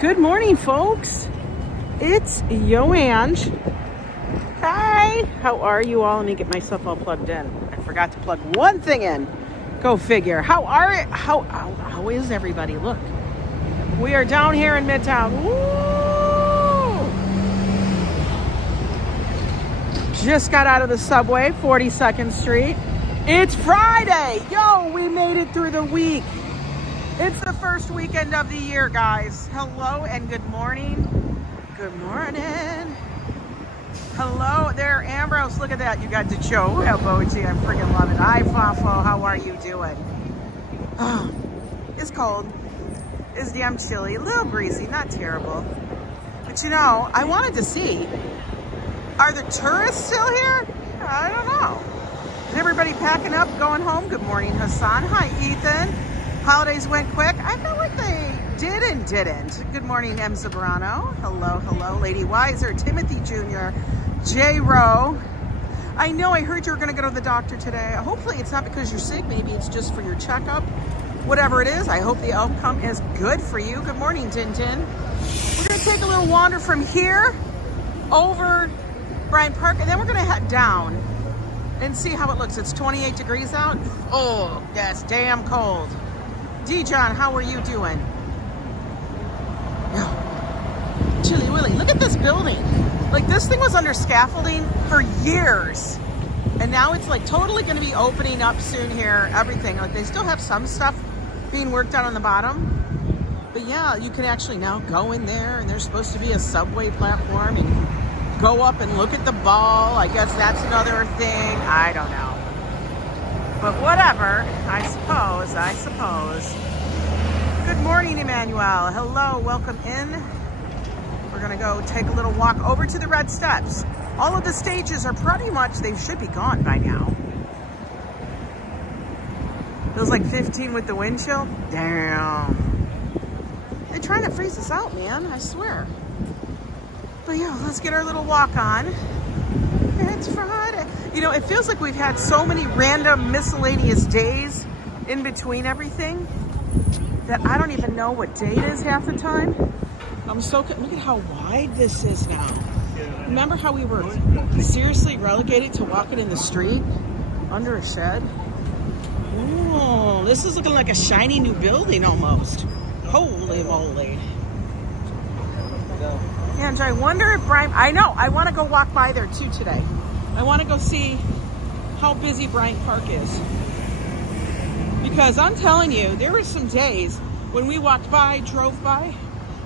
Good morning, folks. It's Yo Ang. Hi, how are you all? Let me get myself all plugged in. I forgot to plug one thing in. Go figure. How are it? How is everybody? Look, we are down here in Midtown. Woo! Just got out of the subway, 42nd Street. It's Friday. Yo, we made it through the week. It's the first weekend of the year, guys. Hello and good morning. Good morning. Hello there, Ambrose. Look at that. You got the Joe emoji. I freaking love it. Hi, Fafo. How are you doing? Oh, it's cold. It's damn chilly. A little breezy. Not terrible. But you know, I wanted to see. Are the tourists still here? I don't know. Is everybody packing up, going home? Good morning, Hassan. Hi, Ethan. Holidays went quick. I felt like they did and didn't. Good morning, M. Zabrano. Hello, hello. Lady Weiser, Timothy Jr., J. Rowe. I know I heard you were going to go to the doctor today. Hopefully it's not because you're sick. Maybe it's just for your checkup. Whatever it is, I hope the outcome is good for you. Good morning, Tintin. We're going to take a little wander from here over Bryant Park, and then we're going to head down and see how it looks. It's 28 degrees out. Oh, that's damn cold. D. John, how are you doing? Oh, Chilly Willy, look at this building. Like, this thing was under scaffolding for years. And now it's like totally going to be opening up soon here. Everything. Like, they still have some stuff being worked on the bottom. But yeah, you can actually now go in there, and there's supposed to be a subway platform, and you can go up and look at the ball. I guess that's another thing. I don't know. But whatever, I suppose. Good morning, Emmanuel. Hello, welcome in. We're gonna go take a little walk over to the Red Steps. All of the stages are pretty much, they should be gone by now. Feels like 15 with the wind chill. Damn. They're trying to freeze us out, man, I swear. But yeah, let's get our little walk on. It's Friday. You know, it feels like we've had so many random miscellaneous days in between everything that I don't even know what day it is half the time. Look at how wide this is now. Remember how we were seriously relegated to walking in the street under a shed? Oh, this is looking like a shiny new building almost. Holy moly. And I wonder if Bryant, I know, I want to go walk by there too today. I want to go see how busy Bryant Park is. Because I'm telling you, there were some days when we walked by, drove by,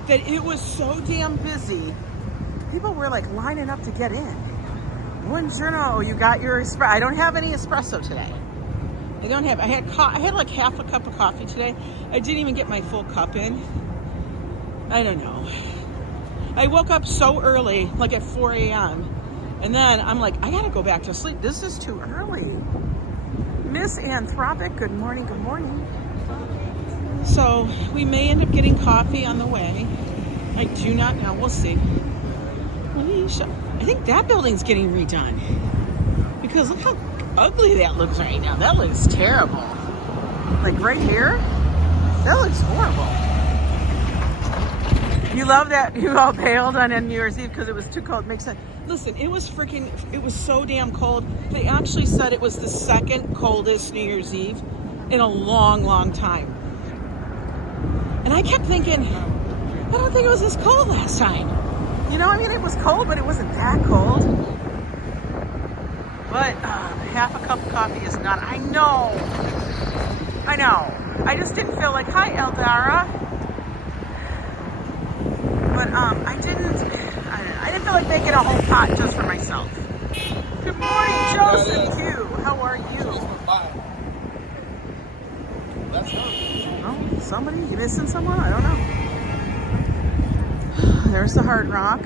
that it was so damn busy. People were like lining up to get in. Wouldn't you know, you got your espresso. I don't have any espresso today. I had like half a cup of coffee today. I didn't even get my full cup in. I don't know. I woke up so early, like at 4 a.m. And then I'm like, I gotta go back to sleep. This is too early. Miss Anthropic, good morning, good morning. So we may end up getting coffee on the way. I do not know, we'll see. I think that building's getting redone. Because look how ugly that looks right now. That looks terrible. Like right here, that looks horrible. You love that you all bailed on New Year's Eve because it was too cold. Makes sense. Listen, it was so damn cold. They actually said it was the second coldest New Year's Eve in a long, long time. And I kept thinking, I don't think it was this cold last time. You know, I mean, it was cold, but it wasn't that cold. But half a cup of coffee is not, I know. I just didn't feel like, hi, Eldara. But I didn't feel like making a whole pot just for myself. Good morning, Joseph Q. How are you? Oh, somebody? You missing someone? I don't know. There's the Hard Rock.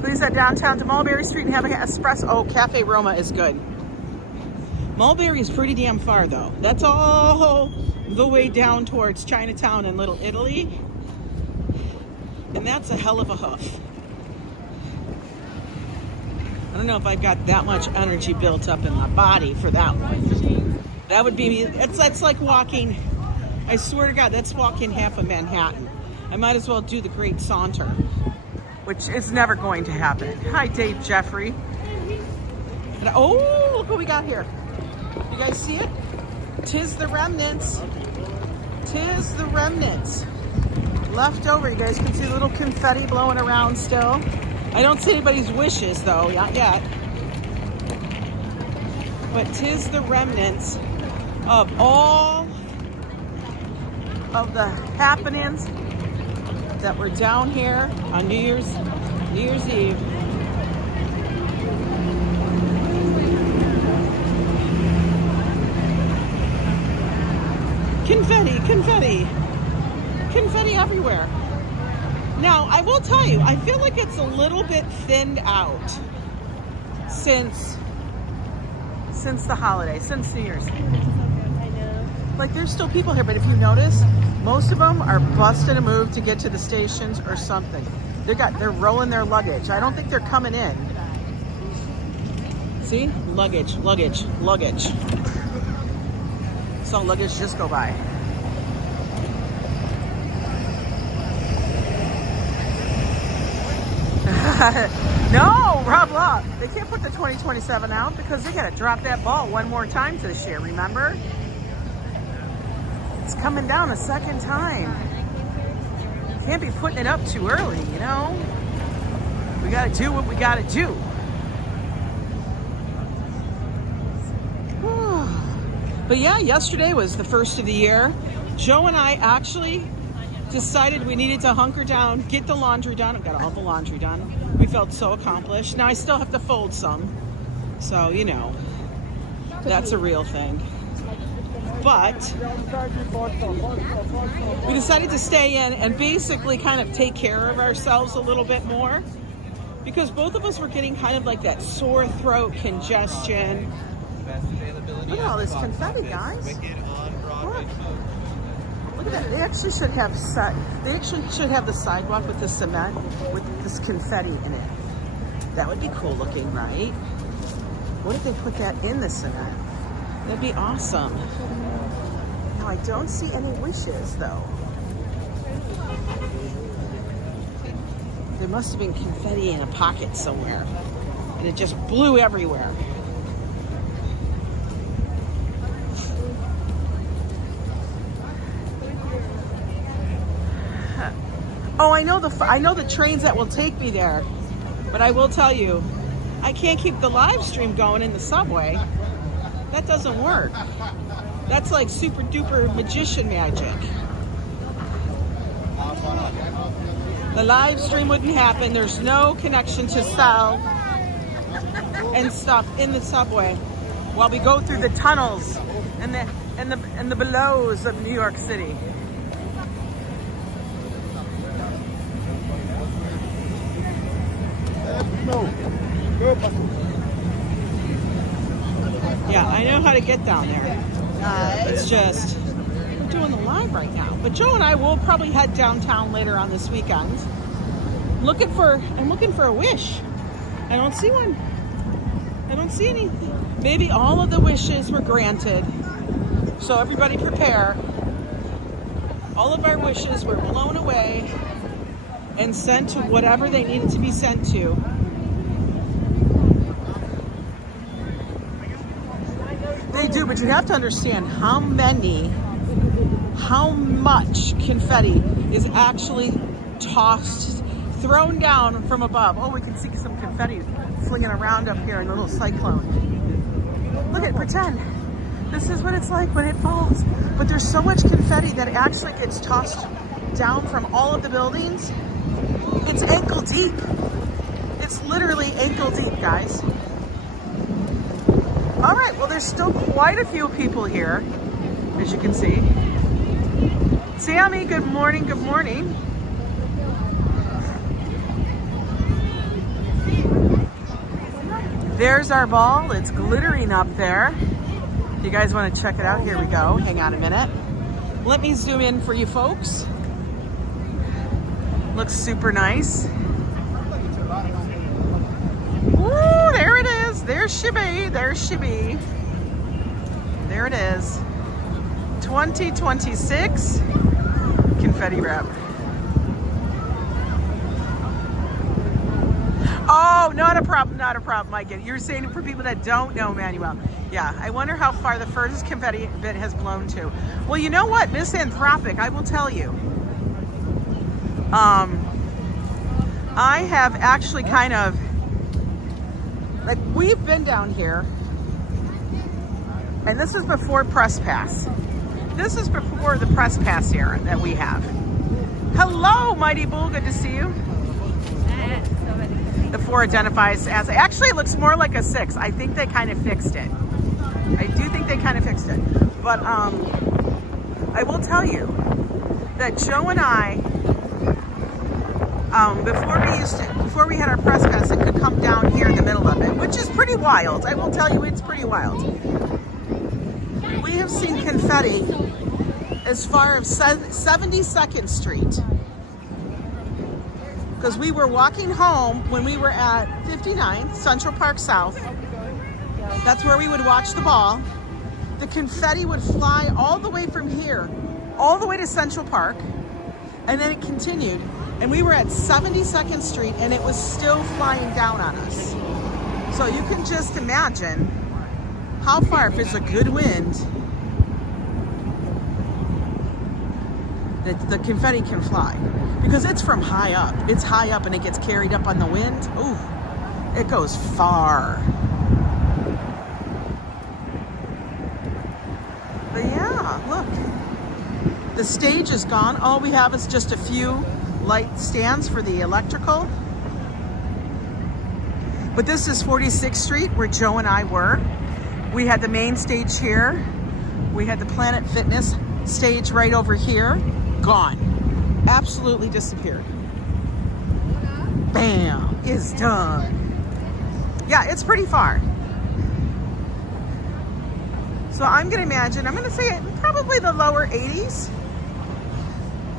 Please head downtown to Mulberry Street and have an espresso. Oh, Cafe Roma is good. Mulberry is pretty damn far, though. That's all the way down towards Chinatown and Little Italy. And that's a hell of a hoof. I don't know if I've got that much energy built up in my body for that one. That would be, it's like walking, I swear to God, that's walking half of Manhattan. I might as well do the Great Saunter, which is never going to happen. Hi, Dave Jeffrey. And, oh, look what we got here. You guys see it? Tis the remnants. Tis the remnants. Left over. You guys can see little confetti blowing around still. I don't see anybody's wishes, though. Not yet. But tis the remnants of all of the happenings that were down here on New Year's Eve. Confetti, confetti, confetti everywhere. Now, I will tell you, I feel like it's a little bit thinned out since the holiday, since New Year's. Like, there's still people here, but if you notice, most of them are busting a move to get to the stations or something. They're rolling their luggage. I don't think they're coming in. See? Luggage, luggage, luggage. Saw luggage just go by. No, blah. They can't put the 2027 out because they got to drop that ball one more time this year, remember? It's coming down a second time. Can't be putting it up too early, you know? We got to do what we got to do. But yeah, yesterday was the first of the year. Joe and I actually decided we needed to hunker down, get the laundry done. I've got all the laundry done. We felt so accomplished. Now I still have to fold some. So, you know, that's a real thing. But we decided to stay in and basically kind of take care of ourselves a little bit more because both of us were getting kind of like that sore throat, congestion. Look at all this confetti, guys. Look at that. They actually should have the sidewalk with the cement with this confetti in it. That would be cool looking, right? What if they put that in the cement? That'd be awesome. Now I don't see any wishes though. There must have been confetti in a pocket somewhere and it just blew everywhere. Oh, I know the trains that will take me there, but I will tell you, I can't keep the live stream going in the subway. That doesn't work. That's like super duper magician magic. The live stream wouldn't happen. There's no connection to cell and stuff in the subway while we go through the tunnels and the belows of New York City. Yeah, I know how to get down there. It's just, we're doing the live right now. But Joe and I will probably head downtown later on this weekend. I'm looking for a wish. I don't see one. I don't see any. Maybe all of the wishes were granted. So everybody prepare. All of our wishes were blown away and sent to whatever they needed to be sent to. They do, but you have to understand how much confetti is actually tossed, thrown down from above. Oh, we can see some confetti flinging around up here in a little cyclone. Look at, pretend. This is what it's like when it falls. But there's so much confetti that it actually gets tossed down from all of the buildings. It's ankle deep. It's literally ankle deep, guys. All right, well, there's still quite a few people here, as you can see. Sammy, good morning, good morning. There's our ball. It's glittering up there. If you guys want to check it out, here we go. Hang on a minute. Let me zoom in for you folks. Looks super nice. Ooh, there it is. There's she be. There's she be. There it is. 2026 confetti wrap. Oh, not a problem, not a problem. I get it. You're saying it for people that don't know Manuel. Yeah, I wonder how far the furthest confetti bit has blown to. Well, you know what, Misanthropic, I will tell you. I have actually kind of, like, we've been down here, and this was before Press Pass. This is before the Press Pass here that we have. Hello, Mighty Bull, good to see you. The 4 identifies as, actually it looks more like a 6. I think they kind of fixed it. I do think they kind of fixed it. But I will tell you that Joe and I, before we had our press pass, it could come down here in the middle of it, which is pretty wild. I will tell you, it's pretty wild. We have seen confetti as far as 72nd Street. Because we were walking home when we were at 59 Central Park South. That's where we would watch the ball. The confetti would fly all the way from here, all the way to Central Park, and then it continued. And we were at 72nd Street, and it was still flying down on us. So you can just imagine how far, if it's a good wind, the confetti can fly. Because it's from high up. It's high up and it gets carried up on the wind. Ooh, it goes far. But yeah, look. The stage is gone. All we have is just a few light stands for the electrical. But this is 46th Street where Joe and I were. We had the main stage here. We had the Planet Fitness stage right over here. Gone. Absolutely disappeared. Bam, it's done. Yeah, it's pretty far. So I'm gonna imagine, I'm gonna say probably the lower 80s.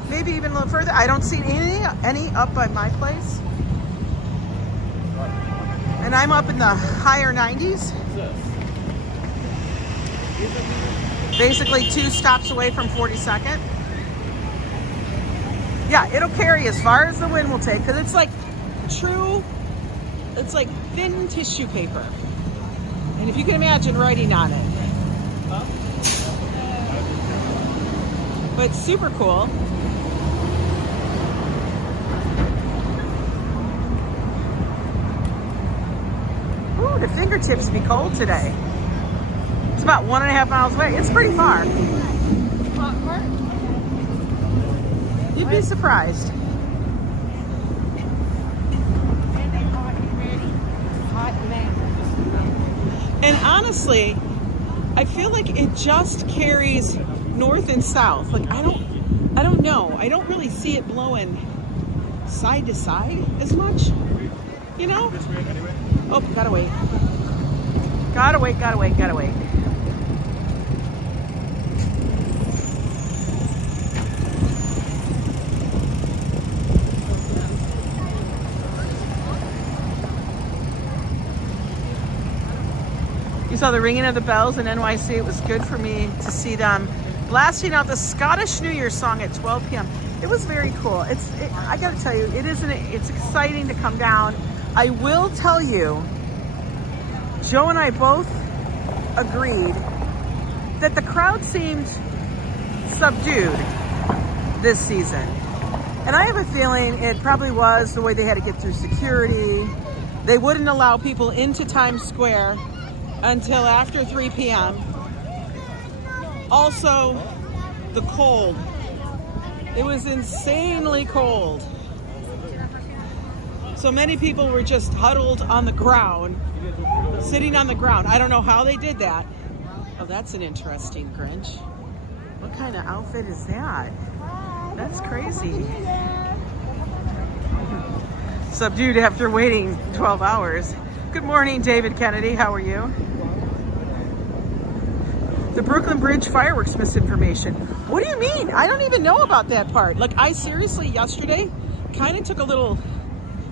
Maybe even a little further. I don't see any up by my place. And I'm up in the higher 90s. Basically 2 stops away from 42nd. Yeah, it'll carry as far as the wind will take, because it's like true, it's like thin tissue paper. And if you can imagine writing on it. But it's super cool. Ooh, the fingertips be cold today. It's about 1.5 miles away. It's pretty far. You'd be surprised. And honestly, I feel like it just carries north and south. Like I don't know. I don't really see it blowing side to side as much. You know? Oh, gotta wait. Gotta wait, gotta wait, gotta wait. You saw the ringing of the bells in NYC. It was good for me to see them blasting out the Scottish New Year song at 12 p.m. It was very cool. I gotta tell you, it's exciting to come down. I will tell you, Joe and I both agreed that the crowd seemed subdued this season. And I have a feeling it probably was the way they had to get through security. They wouldn't allow people into Times Square until after 3 p.m. Also, the cold. It was insanely cold. So many people were just huddled on the ground, sitting on the ground. I don't know how they did that. Oh, that's an interesting Grinch. What kind of outfit is that? That's crazy. Subdued after waiting 12 hours. Good morning, David Kennedy. How are you? The Brooklyn Bridge fireworks misinformation. What do you mean? I don't even know about that part. Like, I seriously yesterday kind of took a little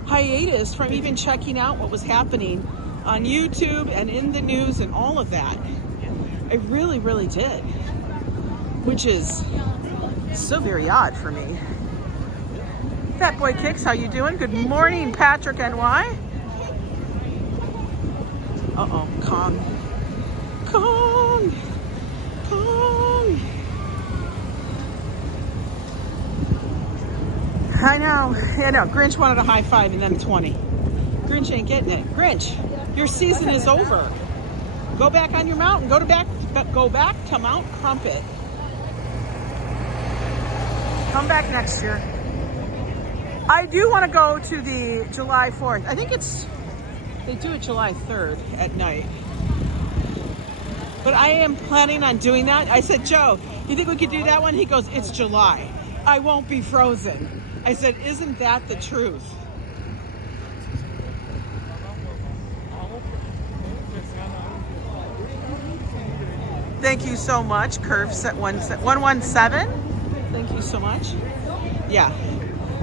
hiatus from even checking out what was happening on YouTube and in the news and all of that. I really, really did. Which is so very odd for me. Fat Boy Kicks, how you doing? Good morning, Patrick NY. Uh-oh, Kong. Kong! Kong! I know. Grinch wanted a high five and then a 20. Grinch ain't getting it. Grinch, your season is over. Go back on your mountain. Go back to Mount Crumpet. Come back next year. I do want to go to the July 4th. I think they do it July 3rd at night. But I am planning on doing that. I said, Joe, you think we could do that one? He goes, it's July. I won't be frozen. I said, isn't that the truth? Thank you so much, Curve set 117. Thank you so much. Yeah.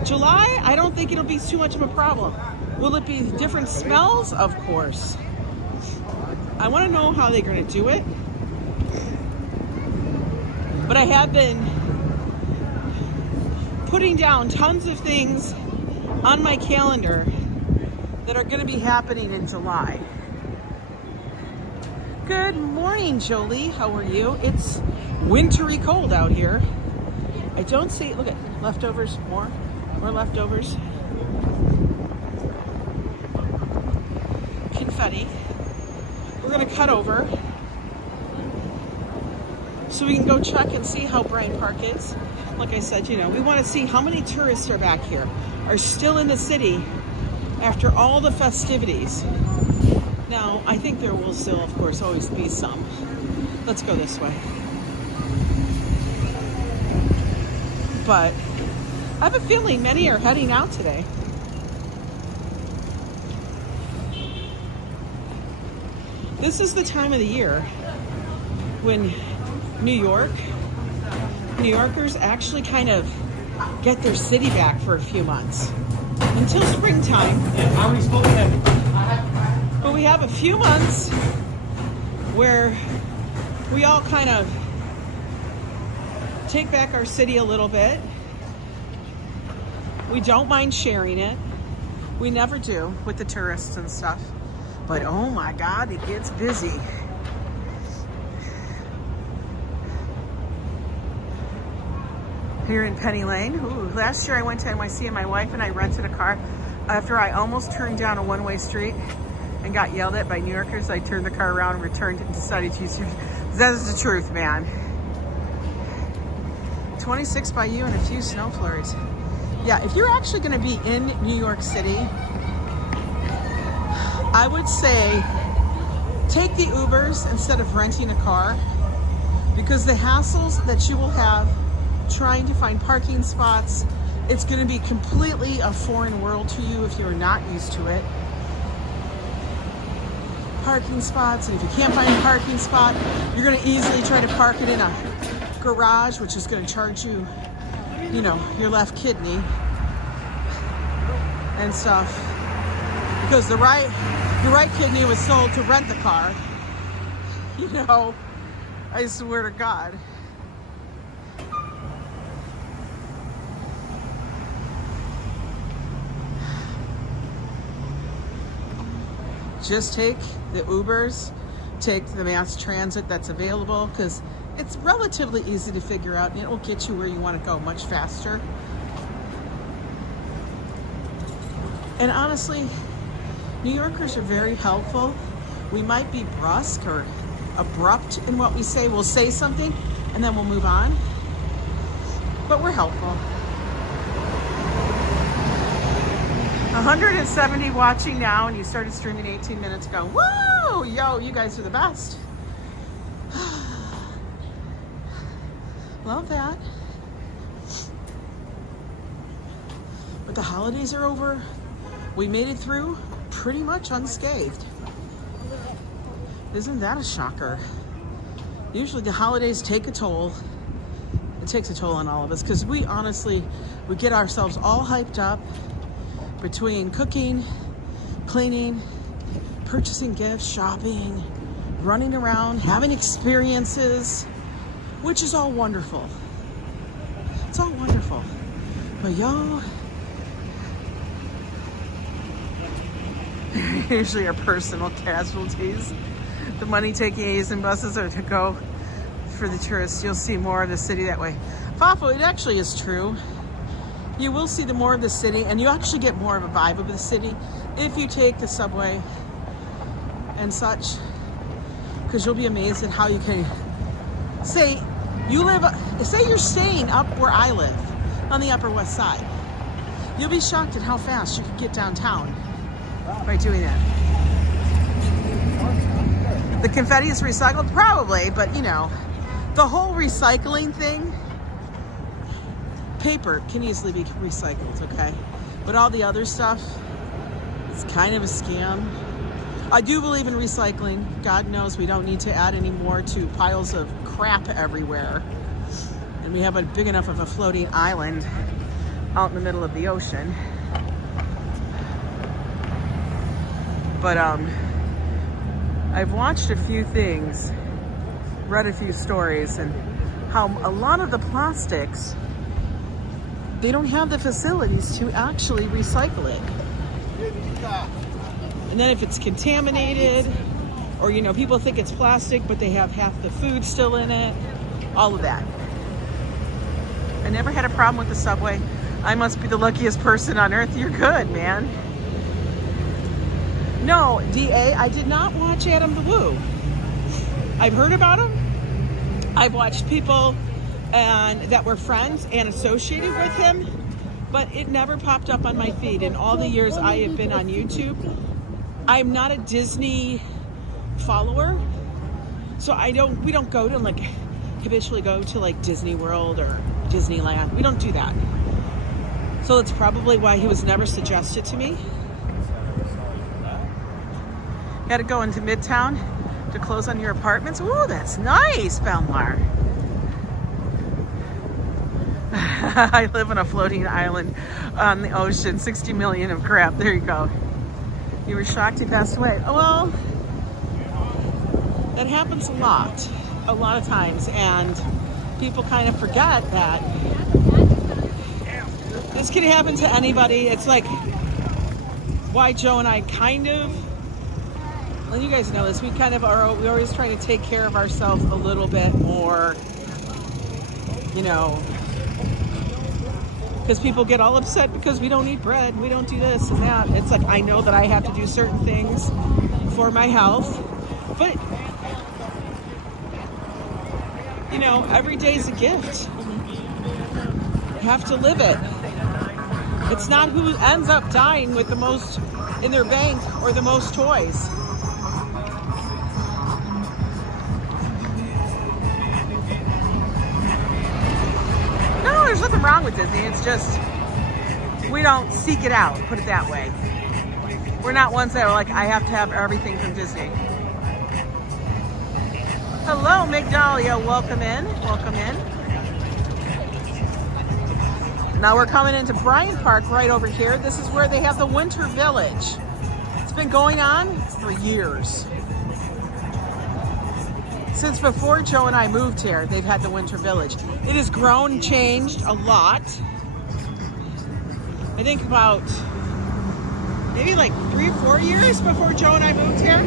July, I don't think it'll be too much of a problem. Will it be different smells? Of course. I want to know how they're going to do it. But I have been putting down tons of things on my calendar that are going to be happening in July. Good morning, Jolie. How are you? It's wintry cold out here. I don't see, look at leftovers, more leftovers. Confetti. We're gonna cut over so we can go check and see how Bryant Park is. Like I said, we want to see how many tourists are back here, are still in the city after all the festivities. Now, I think there will still, of course, always be some. Let's go this way. But I have a feeling many are heading out today. This is the time of the year when New Yorkers actually kind of get their city back for a few months. Until springtime. Yeah, I already spoke to him. But we have a few months where we all kind of take back our city a little bit. We don't mind sharing it. We never do with the tourists and stuff. But oh my God, it gets busy. Here in Penny Lane. Ooh, last year I went to NYC and my wife and I rented a car after I almost turned down a one-way street and got yelled at by New Yorkers. I turned the car around and returned and decided to use your... That is the truth, man. 26 by you and a few snow flurries. Yeah, if you're actually going to be in New York City, I would say take the Ubers instead of renting a car, because the hassles that you will have trying to find parking spots, it's going to be completely a foreign world to you if you're not used to it. Parking spots, and if you can't find a parking spot, you're going to easily try to park it in a garage, which is going to charge you, your left kidney and stuff, because your right kidney was sold to rent the car. I swear to God. Just take the Ubers, take the mass transit that's available, because it's relatively easy to figure out and it will get you where you want to go much faster. And honestly, New Yorkers are very helpful. We might be brusque or abrupt in what we say. We'll say something and then we'll move on. But we're helpful. 170 watching now, and you started streaming 18 minutes ago. Woo! Yo, you guys are the best. Love that. But the holidays are over. We made it through pretty much unscathed. Isn't that a shocker? Usually the holidays take a toll. It takes a toll on all of us, because we get ourselves all hyped up between cooking, cleaning, purchasing gifts, shopping, running around, having experiences, which is all wonderful. It's all wonderful. But yo, usually are personal casualties. The money-taking Asian buses are to go for the tourists. You'll see more of the city that way. Fafo, it actually is true. You will see the more of the city, and you actually get more of a vibe of the city if you take the subway and such, because you'll be amazed at how you can say you're staying up where I live on the Upper West Side. You'll be shocked at how fast you can get downtown by doing that. The confetti is recycled? Probably, but you know, the whole recycling thing, paper can easily be recycled, okay? But all the other stuff, it's kind of a scam. I do believe in recycling. God knows we don't need to add any more to piles of crap everywhere. And we have a big enough of a floating island out in the middle of the ocean. But I've watched a few things, read a few stories, and how a lot of the plastics, they don't have the facilities to actually recycle it. And then if it's contaminated, or you know, people think it's plastic, but they have half the food still in it, all of that. I never had a problem with the subway. I must be the luckiest person on earth. You're good, man. No, DA, I did not watch Adam the Woo. I've heard about him. I've watched people that were friends and associated with him, but it never popped up on my feed in all the years I have been on YouTube. I'm not a Disney follower, so we don't go to like, habitually go to like Disney World or Disneyland. We don't do that. So that's probably why he was never suggested to me. Got to go into Midtown to close on your apartments. Ooh, that's nice, Belmar. I live on a floating island on the ocean, 60 million of crap. There you go. You were shocked he passed away. Well, that happens a lot of times, and people kind of forget that this can happen to anybody. It's like why Joe and I kind of, well, you guys know this, we always try to take care of ourselves a little bit more, you know, because people get all upset because we don't eat bread, we don't do this and that. It's like, I know that I have to do certain things for my health, but you know, every day is a gift. You have to live it. It's not who ends up dying with the most in their bank or the most toys. No, there's nothing wrong with Disney. It's just, we don't seek it out, put it that way. We're not ones that are like, I have to have everything from Disney. Hello, Migdalia, welcome in, welcome in. Now we're coming into Bryant Park right over here. This is where they have the Winter Village. It's been going on for years. Since before Joe and I moved here, they've had the Winter Village. It has grown, changed a lot. I think about maybe like 3 or 4 years before Joe and I moved here.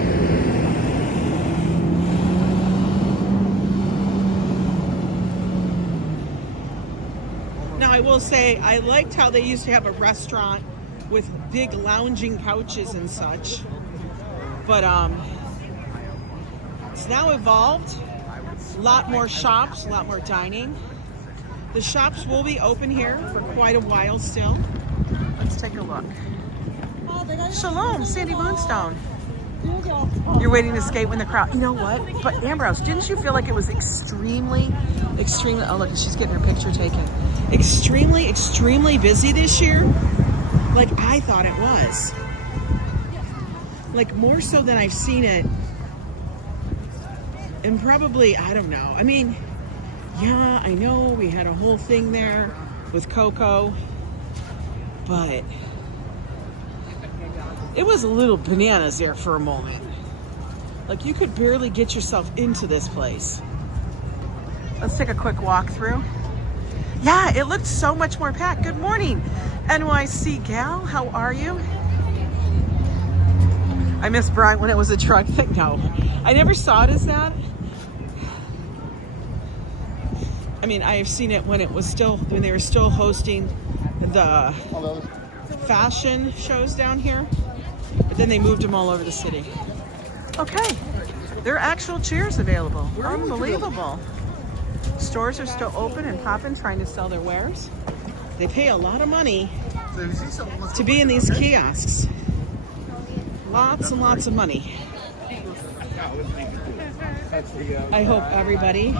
Now I will say, I liked how they used to have a restaurant with big lounging couches and such. But it's now evolved. A lot more shops, a lot more dining. The shops will be open here for quite a while still. Let's take a look. Shalom, Sandy Moonstone. You're waiting to skate when the crowd, you know what? But Ambrose, didn't you feel like it was extremely, oh look, she's getting her picture taken. Extremely busy this year? Like I thought it was. Like more so than I've seen it. And probably, I don't know. I mean, yeah, I know we had a whole thing there with Koko, but it was a little bananas there for a moment. Like you could barely get yourself into this place. Let's take a quick walk through. Yeah, it looked so much more packed. Good morning, NYC gal. How are you? I miss Bryant when it was a truck thing. No, I never saw it as that. I mean, I have seen it when they were still hosting the fashion shows down here, but then they moved them all over the city. Okay, there are actual chairs available. Unbelievable. Stores are still open and popping, trying to sell their wares. They pay a lot of money to be in these kiosks. Lots and lots of money. I hope everybody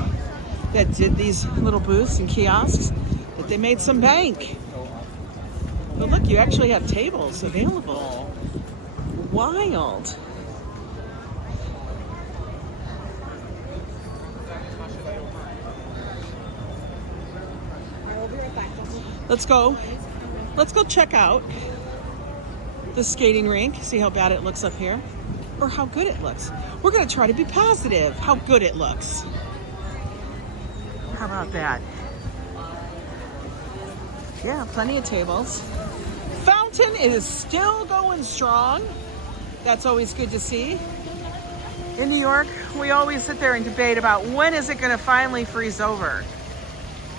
that did these little booths and kiosks, that they made some bank. But look, you actually have tables available. Wild. Let's go check out the skating rink, see how bad it looks up here, or how good it looks. We're gonna try to be positive, how good it looks. How about that? Yeah, plenty of tables. Fountain is still going strong. That's always good to see. In New York, we always sit there and debate about when is it gonna finally freeze over.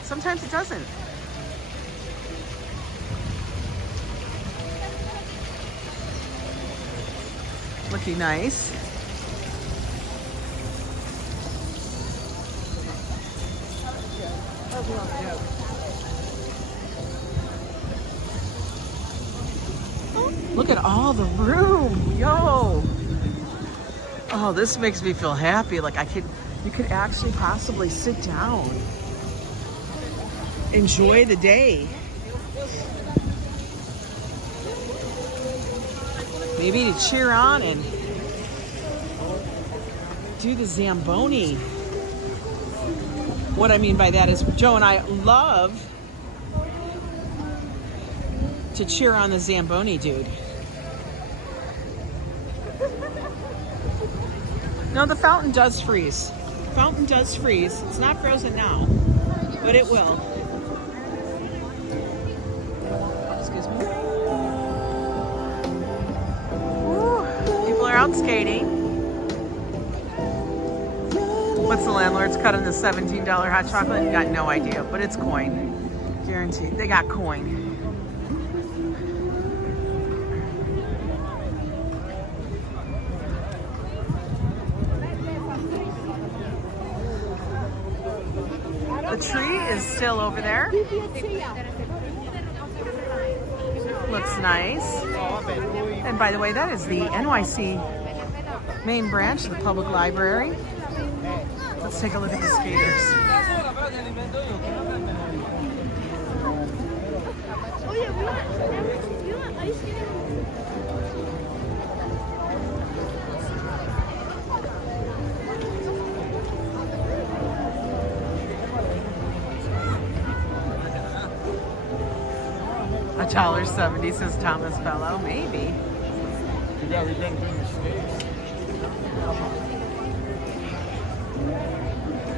Sometimes it doesn't. Looking nice. Oh, look at all the room, yo. Oh, this makes me feel happy. Like you could actually possibly sit down, enjoy the day. Maybe to cheer on and do the Zamboni. What I mean by that is Joe and I love to cheer on the Zamboni dude. No, the fountain does freeze. Fountain does freeze. It's not frozen now, but it will. Excuse me. Out skating. What's the landlord's cut on the $17 hot chocolate? Got no idea, but it's coin. Guaranteed. They got coin. The tree is still over there. Looks nice. And by the way, that is the NYC main branch of the public library. Let's take a look at the skaters. $1.70 says Thomas Fellow, maybe.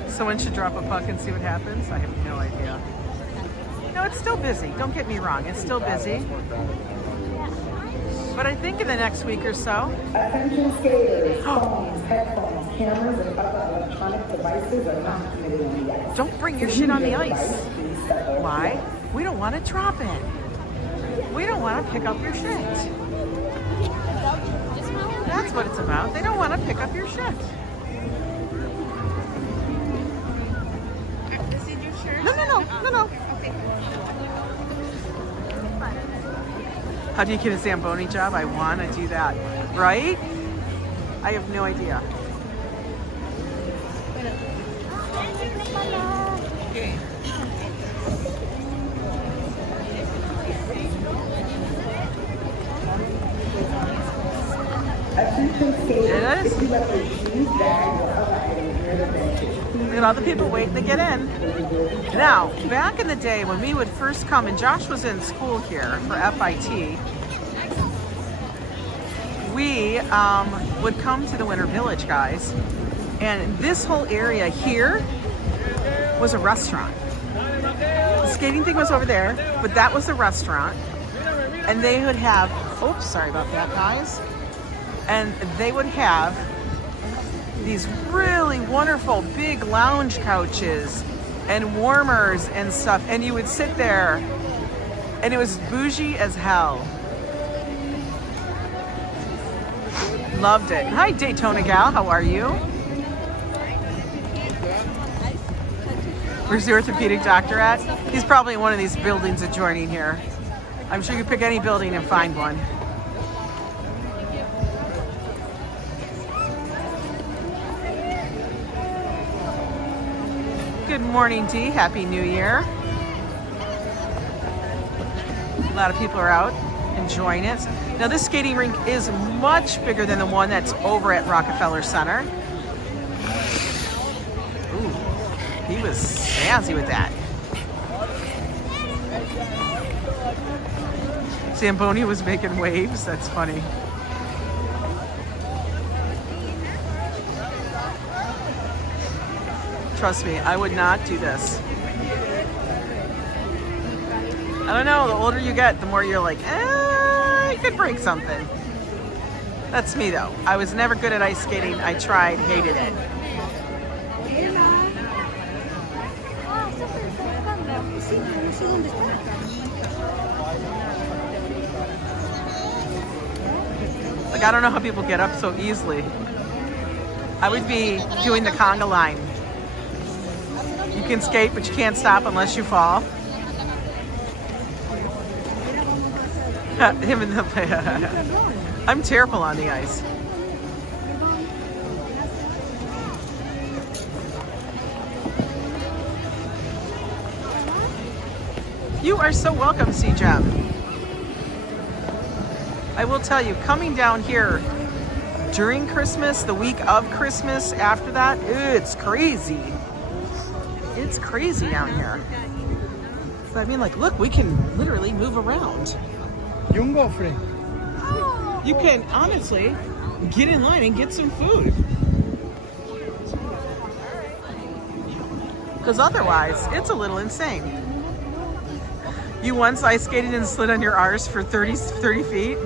Someone should drop a puck and see what happens. I have no idea. No, it's still busy. Don't get me wrong. It's still busy. But I think in the next week or so. Attention skaters, phones, headphones, cameras, and other electronic devices are not permitted on the ice. Don't bring your shit on the ice. Why? We don't want to drop it. We don't want to pick up your shit. That's what it's about. They don't want to pick up your shit. No. How do you get a Zamboni job? I want to do that. Right? I have no idea. Okay. It is. Look at all the people waiting to get in. Now, back in the day when we would first come, and Josh was in school here for FIT, we would come to the Winter Village, guys, and this whole area here was a restaurant. The skating thing was over there, but that was the restaurant, and they would have, oops, sorry about that, guys. and they would have these really wonderful big lounge couches and warmers and stuff, and you would sit there and it was bougie as hell. Loved it. Hi Daytona gal, how are you? Where's the orthopedic doctor at? He's probably in one of these buildings adjoining here. I'm sure you pick any building and find one. Good morning, Dee. Happy New Year. A lot of people are out enjoying it. Now this skating rink is much bigger than the one that's over at Rockefeller Center. Ooh, he was snazzy with that. Zamboni was making waves. That's funny. Trust me, I would not do this. I don't know, the older you get, the more you're like, you could break something. That's me though. I was never good at ice skating. I tried, hated it. Like, I don't know how people get up so easily. I would be doing the conga line. You can skate, but you can't stop unless you fall. Him and the I'm terrible on the ice. You are so welcome, C-Gem. I will tell you, coming down here during Christmas, the week of Christmas, after that, it's crazy. It's crazy down here. So I mean, like, look, we can literally move around. You can honestly get in line and get some food. Because otherwise, it's a little insane. You once ice skated and slid on your arse for 30 feet?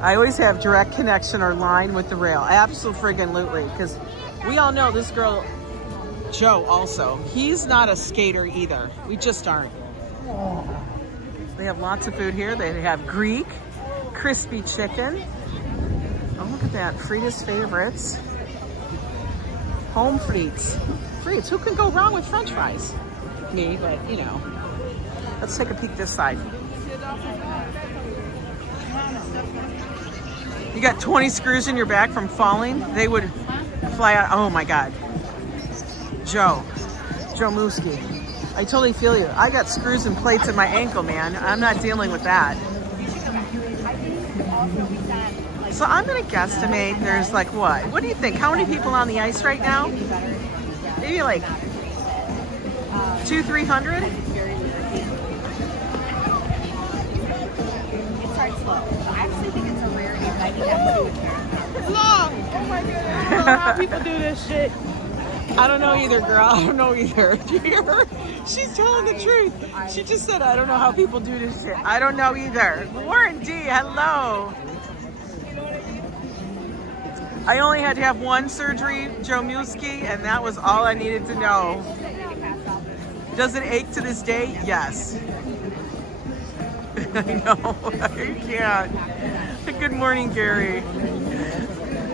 I always have direct connection or line with the rail. Absolutely. Because we all know this girl, Joe, also. He's not a skater either. We just aren't. They have lots of food here. They have Greek, crispy chicken. Oh, look at that. Frida's favorites. Home frites. Frites. Who can go wrong with French fries? Me, but you know. Let's take a peek this side. You got 20 screws in your back from falling? They would fly out. Oh my God. Joe Mooski. I totally feel you. I got screws and plates in my ankle, man. I'm not dealing with that. So I'm gonna guesstimate there's like what? What do you think? How many people on the ice right now? Maybe like 200-300? It starts slow. I actually think it's a rarity, but I think that's what it Long! Oh my goodness. I don't know how people do this shit. I don't know either, girl. I don't know either. Do you hear her? She's telling the truth. She just said, I don't know how people do this shit. I don't know either. Lauren D, hello. I only had to have one surgery, Joe Mooski, and that was all I needed to know. Does it ache to this day? Yes. I know. I can't. Good morning, Gary.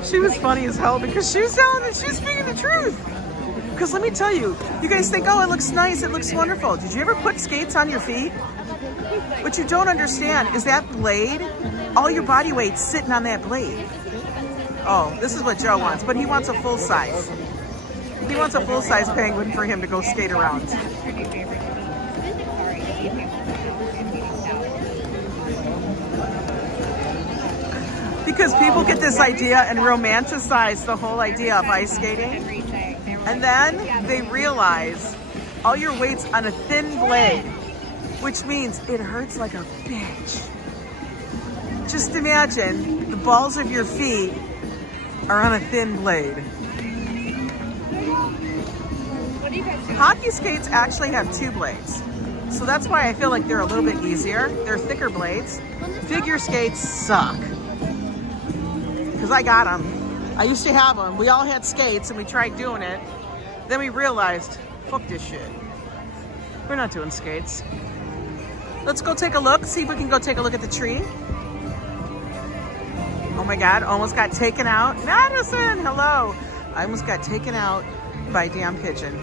She was funny as hell because she was telling that she was speaking the truth. Because let me tell you, you guys think, oh, it looks nice, it looks wonderful. Did you ever put skates on your feet? What you don't understand is that blade, all your body weight's sitting on that blade. Oh, this is what Joe wants, but he wants a full size. He wants a full size penguin for him to go skate around. Because people get this idea and romanticize the whole idea of ice skating. And then they realize all your weight's on a thin blade, which means it hurts like a bitch. Just imagine the balls of your feet are on a thin blade. Hockey skates actually have 2 blades. So that's why I feel like they're a little bit easier. They're thicker blades. Figure skates suck. because I got them. I used to have them. We all had skates and we tried doing it. Then we realized, fuck this shit. We're not doing skates. Let's go take a look, see if we can go take a look at the tree. Oh my God, almost got taken out. Madison, hello. I almost got taken out by a damn pigeon.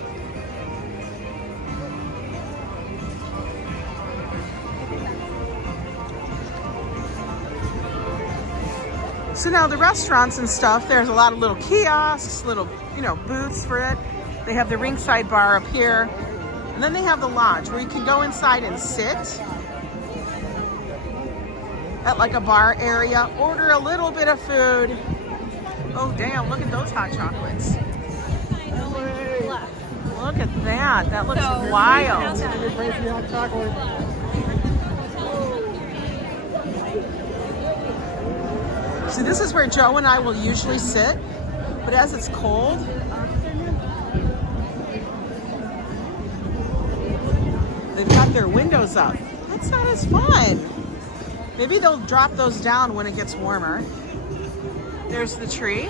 So now the restaurants and stuff, there's a lot of little kiosks, little, you know, booths for it. They have the ringside bar up here. And then they have the lodge where you can go inside and sit at like a bar area, order a little bit of food. Oh damn, look at those hot chocolates. Look at that, that looks wild. See, this is where Joe and I will usually sit, but as it's cold, they've got their windows up. That's not as fun. Maybe they'll drop those down when it gets warmer. There's the tree.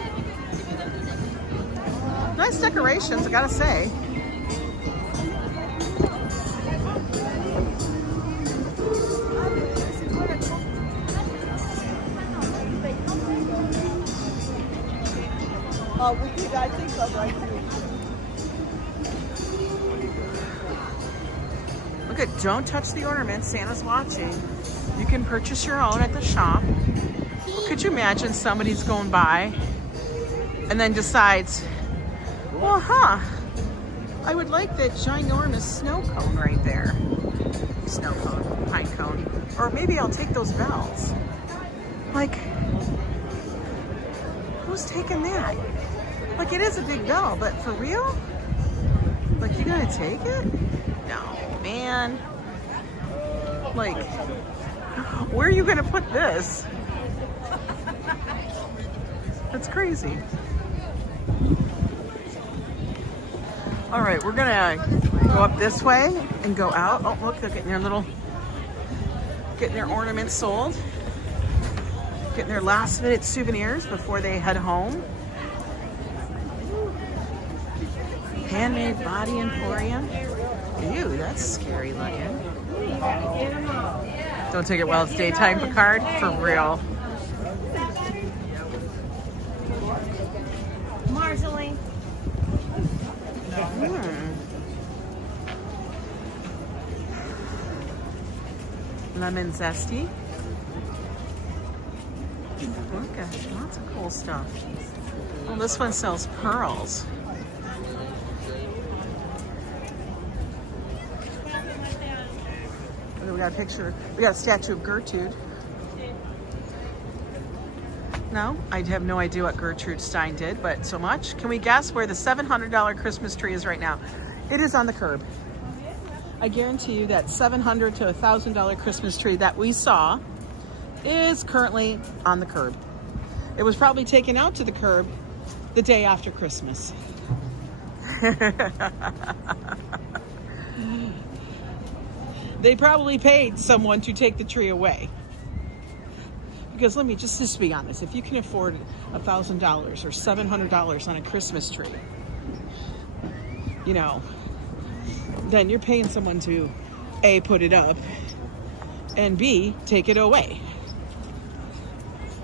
Nice decorations, I gotta say. I think so, right? Look at, don't touch the ornaments, Santa's watching. You can purchase your own at the shop. Could you imagine somebody's going by and then decides, well, I would like that ginormous snow cone right there. Snow cone, pine cone. Or maybe I'll take those bells. Like, who's taking that? Like, it is a big bell, but for real? Like, you're gonna take it? No, man. Like, where are you gonna put this? That's crazy. All right, we're gonna go up this way and go out. Oh, look, they're getting their ornaments sold. Getting their last minute souvenirs before they head home. Handmade Body Emporium. Ew, that's scary looking. Don't take it while it's daytime, Picard. For real. Marceline. Lemon zesty. Look at lots of cool stuff. Well, this one sells pearls. We got a picture. We got a statue of Gertrude. No, I have no idea what Gertrude Stein did, but so much. Can we guess where the $700 Christmas tree is right now? It is on the curb. I guarantee you that $700 to $1,000 Christmas tree that we saw is currently on the curb. It was probably taken out to the curb the day after Christmas. They probably paid someone to take the tree away. Because let me just be honest, if you can afford $1,000 or $700 on a Christmas tree, you know, then you're paying someone to A, put it up, and B, take it away.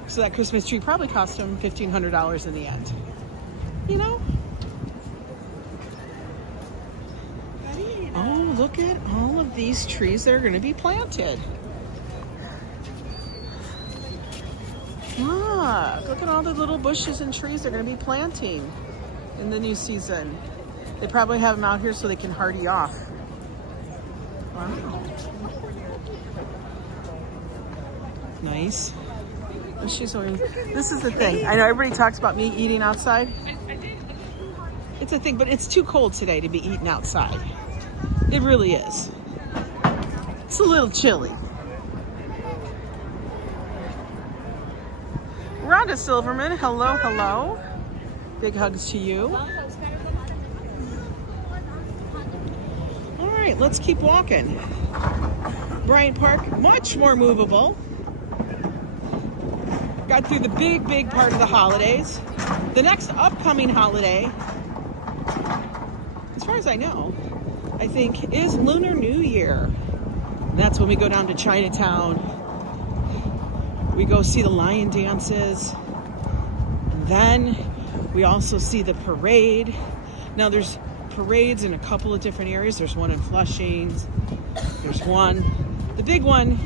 So that Christmas tree probably cost them $1,500 in the end. You know? Oh, look at all of these trees that are going to be planted. Look at all the little bushes and trees they're going to be planting in the new season. They probably have them out here so they can hardy off. Wow. Nice. And she's always, this is the thing. I know everybody talks about me eating outside. It's a thing, but it's too cold today to be eating outside. It really is. It's a little chilly. Rhonda Silverman, hello, hello. Big hugs to you. All right, let's keep walking. Bryant Park, much more movable. got through the big part of the holidays. The next upcoming holiday, as far as I know, I think is Lunar New Year. And that's when we go down to Chinatown. We go see the lion dances. And then we also see the parade. Now there's parades in a couple of different areas. There's one in Flushing. There's one. The big one,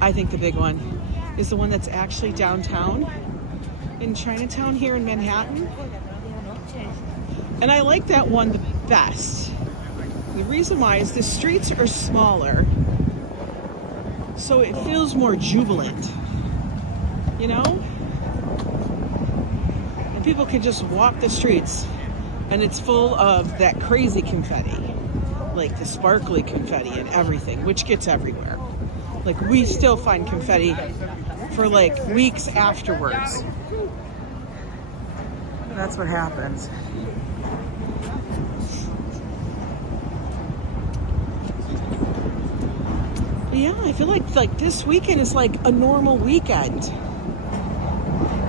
I think the big one, is the one that's actually downtown in Chinatown here in Manhattan. And I like that one the best. The reason why is the streets are smaller, so it feels more jubilant, you know? And people can just walk the streets and it's full of that crazy confetti, like the sparkly confetti and everything, which gets everywhere. Like, we still find confetti for like weeks afterwards. That's what happens. Yeah, I feel like this weekend is like a normal weekend.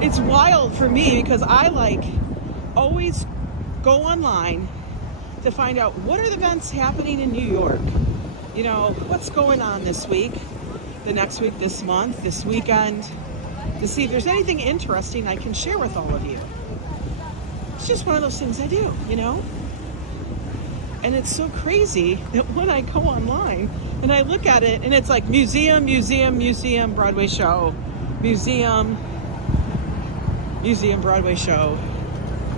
It's wild for me because I like always go online to find out what are the events happening in New York. You know, what's going on this week, the next week, this month, this weekend, to see if there's anything interesting I can share with all of you. It's just one of those things I do, you know? And it's so crazy that when I go online and I look at it and it's like museum, Broadway show, museum, Broadway show,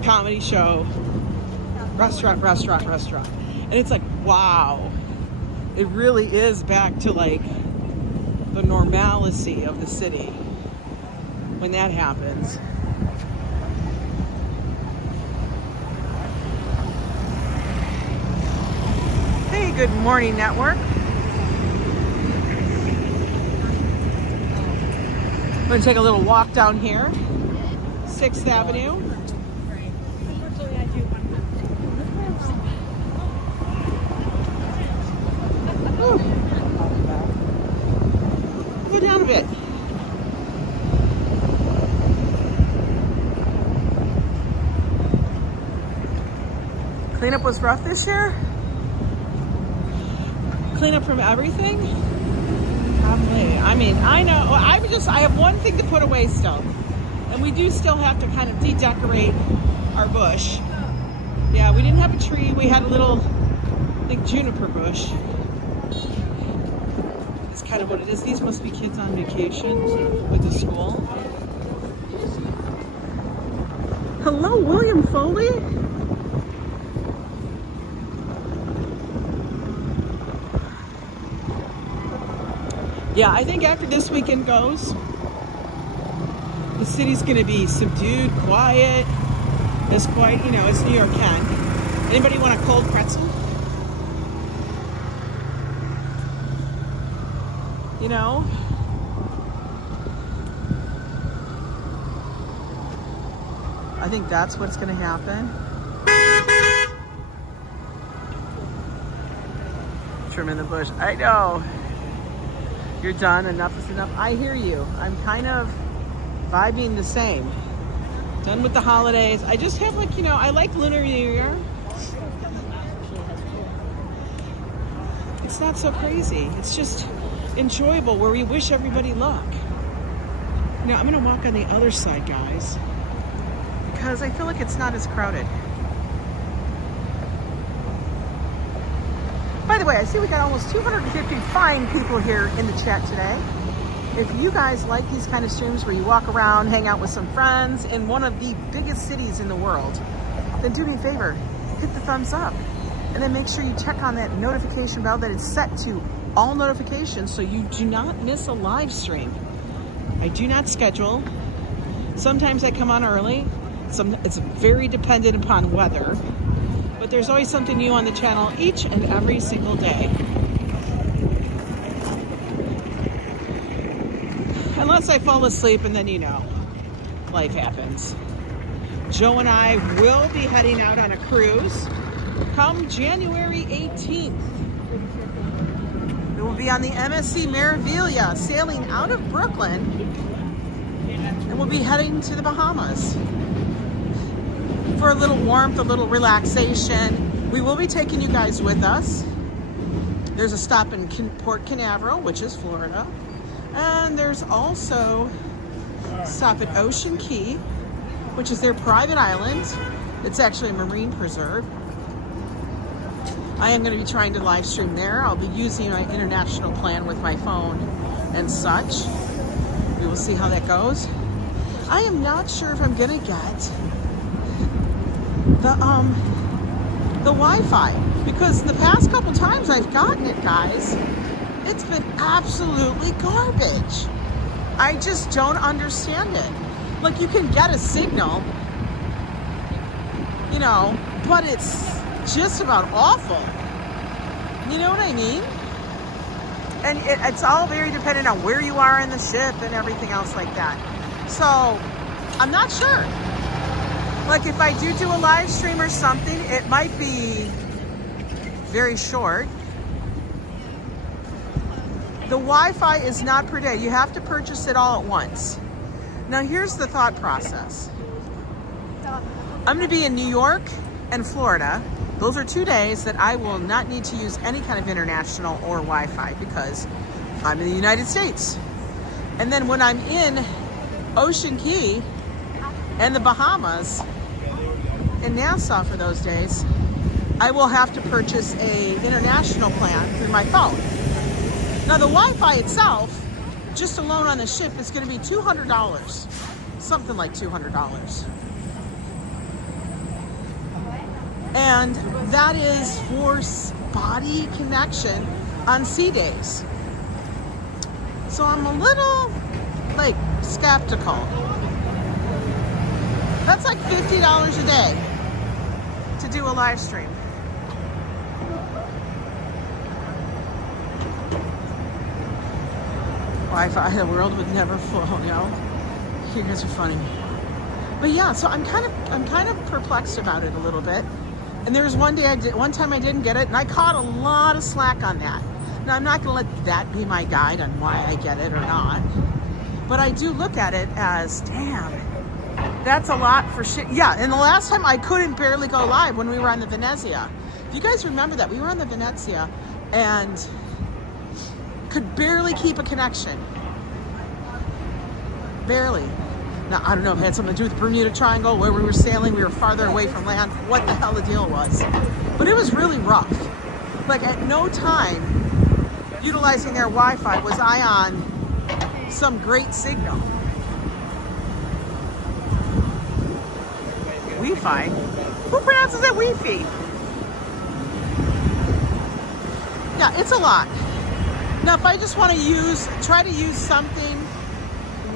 comedy show, restaurant. And it's like, wow, it really is back to like the normalcy of the city when that happens. Hey, good morning, network. I'm going to take a little walk down here, 6th Avenue. Ooh. Go down a bit. Cleanup was rough this year? Clean up from everything? Probably. I mean, I know. I have one thing to put away still. And we do still have to kind of de-decorate our bush. Yeah, we didn't have a tree. We had a little, I think, juniper bush. It's kind of what it is. These must be kids on vacation with the school. Hello, William Foley? Yeah, I think after this weekend goes, the city's going to be subdued, quiet. It's quite, you know, it's New York can. Anybody want a cold pretzel? You know? I think that's what's going to happen. Trimming the bush. I know. You're done, enough is enough. I hear you. I'm kind of vibing the same. Done with the holidays. I just have like, you know, I like Lunar New Year. It's not so crazy. It's just enjoyable where we wish everybody luck. Now I'm gonna walk on the other side, guys, because I feel like it's not as crowded. By the way, I see we got almost 250 fine people here in the chat today. If you guys like these kind of streams where you walk around, hang out with some friends in one of the biggest cities in the world, then do me a favor, hit the thumbs up. And then make sure you check on that notification bell that is set to all notifications so you do not miss a live stream. I do not schedule. Sometimes I come on early. It's very dependent upon weather. But there's always something new on the channel each and every single day. Unless I fall asleep and then, you know, life happens. Joe and I will be heading out on a cruise come January 18th. It will be on the MSC Meraviglia, sailing out of Brooklyn And we'll be heading to the Bahamas for a little warmth, a little relaxation. We will be taking you guys with us. There's a stop in Port Canaveral, which is Florida. And there's also a stop at Ocean Key, which is their private island. It's actually a marine preserve. I am going to be trying to live stream there. I'll be using my international plan with my phone and such. We will see how that goes. I am not sure if I'm going to get the Wi-Fi, because the past couple times I've gotten it, guys, it's been absolutely garbage. I just don't understand it. Like, you can get a signal, you know, but it's just about awful. You know what I mean? And it's all very dependent on where you are in the ship and everything else like that. So I'm not sure. Like, if I do a live stream or something, it might be very short. The Wi-Fi is not per day. You have to purchase it all at once. Now, here's the thought process. I'm going to be in New York and Florida. Those are 2 days that I will not need to use any kind of international or Wi-Fi because I'm in the United States. And then when I'm in Ocean Key and the Bahamas in Nassau for those days, I will have to purchase a international plan through my phone. Now, the Wi-Fi itself, just alone on the ship, is going to be $200, something like $200. And that is for spotty connection on sea days. So I'm a little, like, skeptical. That's like $50 a day to do a live stream. Wi-Fi, the world would never flow, you know? You guys are funny. But yeah, so I'm kind of perplexed about it a little bit. And there was one time I didn't get it, and I caught a lot of slack on that. Now, I'm not going to let that be my guide on why I get it or not. But I do look at it as, damn, that's a lot for shit. Yeah, and the last time I couldn't barely go live when we were on the Venezia. If you guys remember that, we were on the Venezia and could barely keep a connection. Barely. Now, I don't know if it had something to do with the Bermuda Triangle, where we were sailing, we were farther away from land, what the hell the deal was. But it was really rough. Like, at no time, utilizing their Wi-Fi, was I on some great signal. Wi-Fi? Who pronounces it Wi-Fi? Yeah, it's a lot. Now, if I just want to try to use something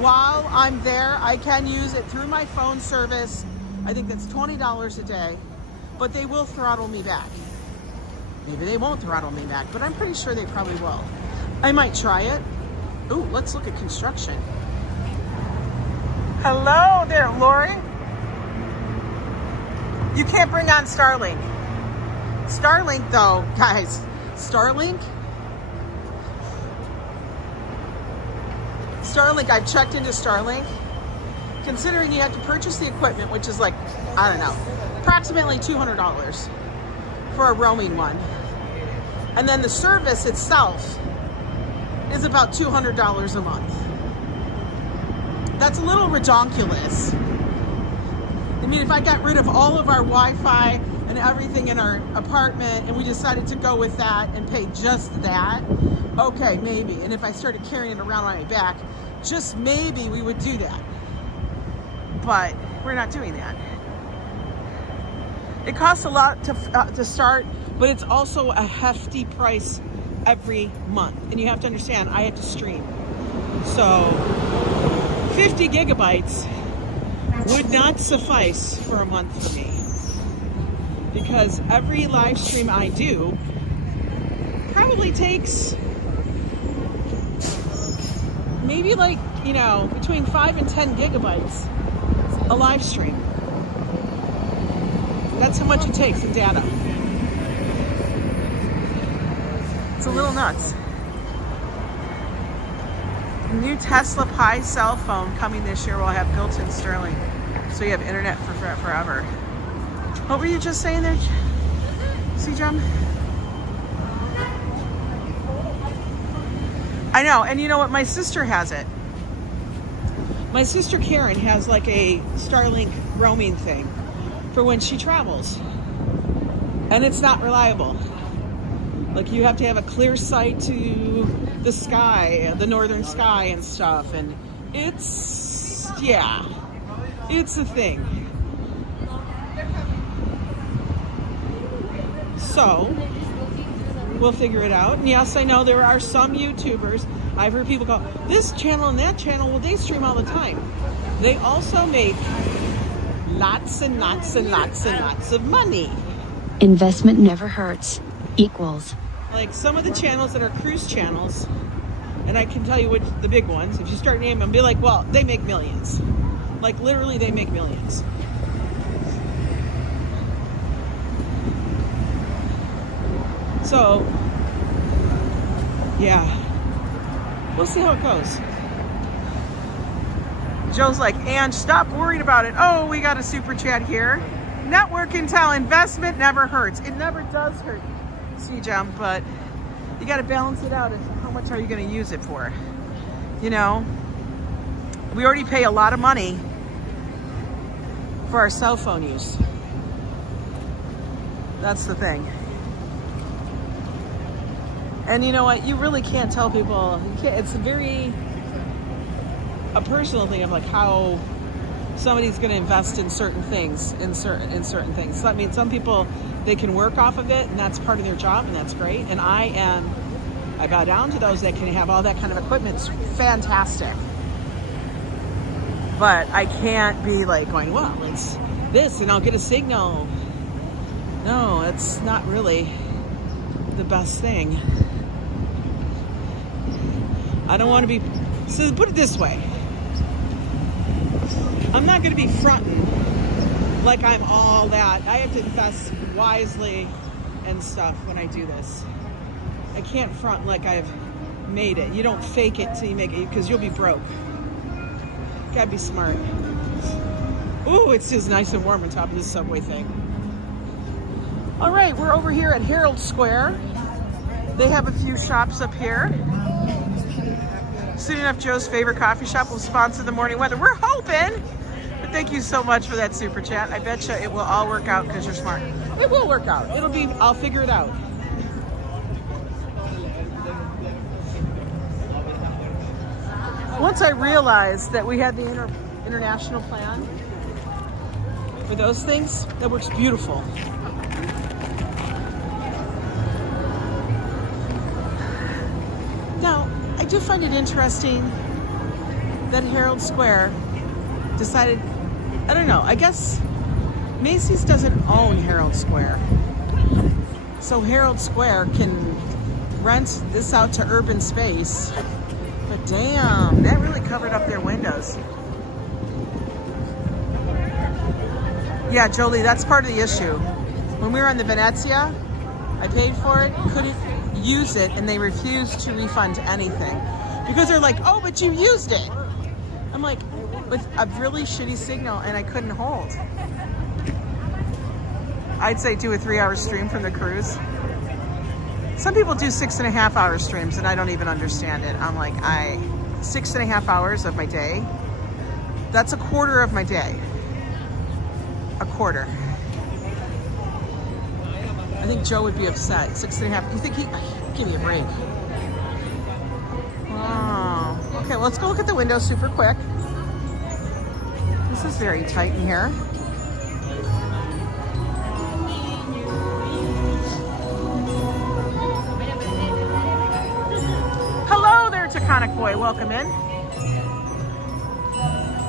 while I'm there, I can use it through my phone service. I think that's $20 a day, but they will throttle me back. Maybe they won't throttle me back, but I'm pretty sure they probably will. I might try it. Ooh, let's look at construction. Hello there, Lori. You can't bring on Starlink. Starlink though, guys, Starlink, I've checked into Starlink, considering you have to purchase the equipment, which is like, I don't know, approximately $200 for a roaming one. And then the service itself is about $200 a month. That's a little redonkulous. I mean, if I got rid of all of our Wi-Fi and everything in our apartment and we decided to go with that and pay just that, okay, maybe. And if I started carrying it around on my back, just maybe we would do that. But we're not doing that. It costs a lot to start, but it's also a hefty price every month. And you have to understand, I have to stream. So 50 gigabytes would not suffice for a month for me. Because every live stream I do probably takes maybe like, you know, between 5 and 10 gigabytes a live stream. That's how much it takes in data. It's a little nuts. New Tesla Pi cell phone coming this year will have built-in sterling. So you have internet for forever. What were you just saying there, C-Jum? I know, and you know what? My sister has it. My sister Karen has like a Starlink roaming thing for when she travels. And it's not reliable. Like you have to have a clear sight to the sky, the northern sky and stuff. And it's, yeah, it's a thing. So, we'll figure it out. And yes, I know there are some YouTubers, I've heard people go, this channel and that channel, well, they stream all the time. They also make lots and lots and lots and lots of money. Investment never hurts. Equals. Like some of the channels that are cruise channels, and I can tell you which the big ones, if you start naming them, be like, well, they make millions. Like literally they make millions. So, yeah, we'll see how it goes. Joe's like, and stop worrying about it. Oh, we got a super chat here. Network intel, investment never hurts. It never does hurt, C-Jump, but you got to balance it out. How much are you going to use it for? You know, we already pay a lot of money for our cell phone use. That's the thing. And you know what? You really can't tell people. It's a personal thing of like how somebody's going to invest in certain things, in certain things. So, I mean, some people, they can work off of it, and that's part of their job, and that's great. And I bow down to those that can have all that kind of equipment. It's fantastic. But I can't be like going, well, it's this, and I'll get a signal. No, it's not really the best thing. I don't want to be, so put it this way. I'm not going to be fronting like I'm all that. I have to invest wisely and stuff when I do this. I can't front like I've made it. You don't fake it till you make it, because you'll be broke. You gotta be smart. Ooh, it's just nice and warm on top of this subway thing. All right, we're over here at Herald Square. They have a few shops up here. Soon enough, Joe's favorite coffee shop will sponsor the morning weather. We're hoping. But thank you so much for that super chat. I bet you it will all work out because you're smart. It will work out. I'll figure it out. Once I realized that we had the international plan for those things, that works beautiful. Now, I do find it interesting that Herald Square decided, I don't know, I guess Macy's doesn't own Herald Square. So Herald Square can rent this out to urban space. But damn, that really covered up their windows. Yeah, Jolie, that's part of the issue. When we were on the Venezia, I paid for it, couldn't use it, and they refused to refund anything. Because they're like, oh, but you used it. I'm like, with a really shitty signal, and I couldn't hold. I'd say 2 or 3 hour stream from the cruise. Some people do 6.5 hour streams, and I don't even understand it. I'm like, 6.5 hours of my day, that's a quarter of my day. A quarter. I think Joe would be upset. 6.5, you think give me a break. Oh, okay, well, let's go look at the window super quick. This is very tight in here. Hello there, Taconic Boy. Welcome in.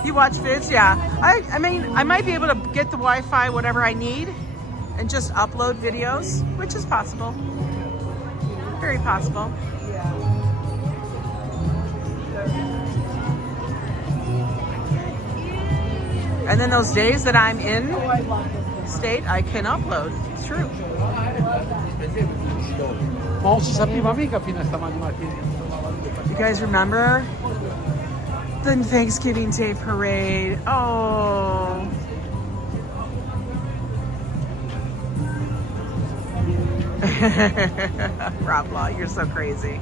You watch vids? Yeah. I mean, I might be able to get the Wi-Fi, whatever I need, and just upload videos, which is possible. Very possible. And then those days that I'm in state, I can upload. It's true. You guys remember The Thanksgiving Day parade. Oh. Rob Law, you're so crazy.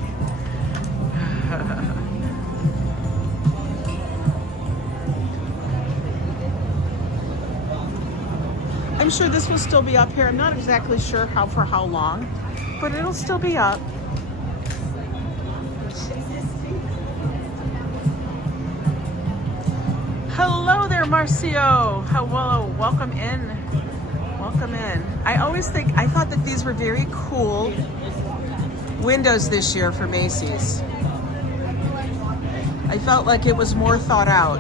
I'm sure this will still be up here. I'm not exactly sure for how long, but it'll still be up. Hello there, Marcio. Hello, welcome in. Welcome in. I thought that these were very cool windows this year for Macy's. I felt like it was more thought out.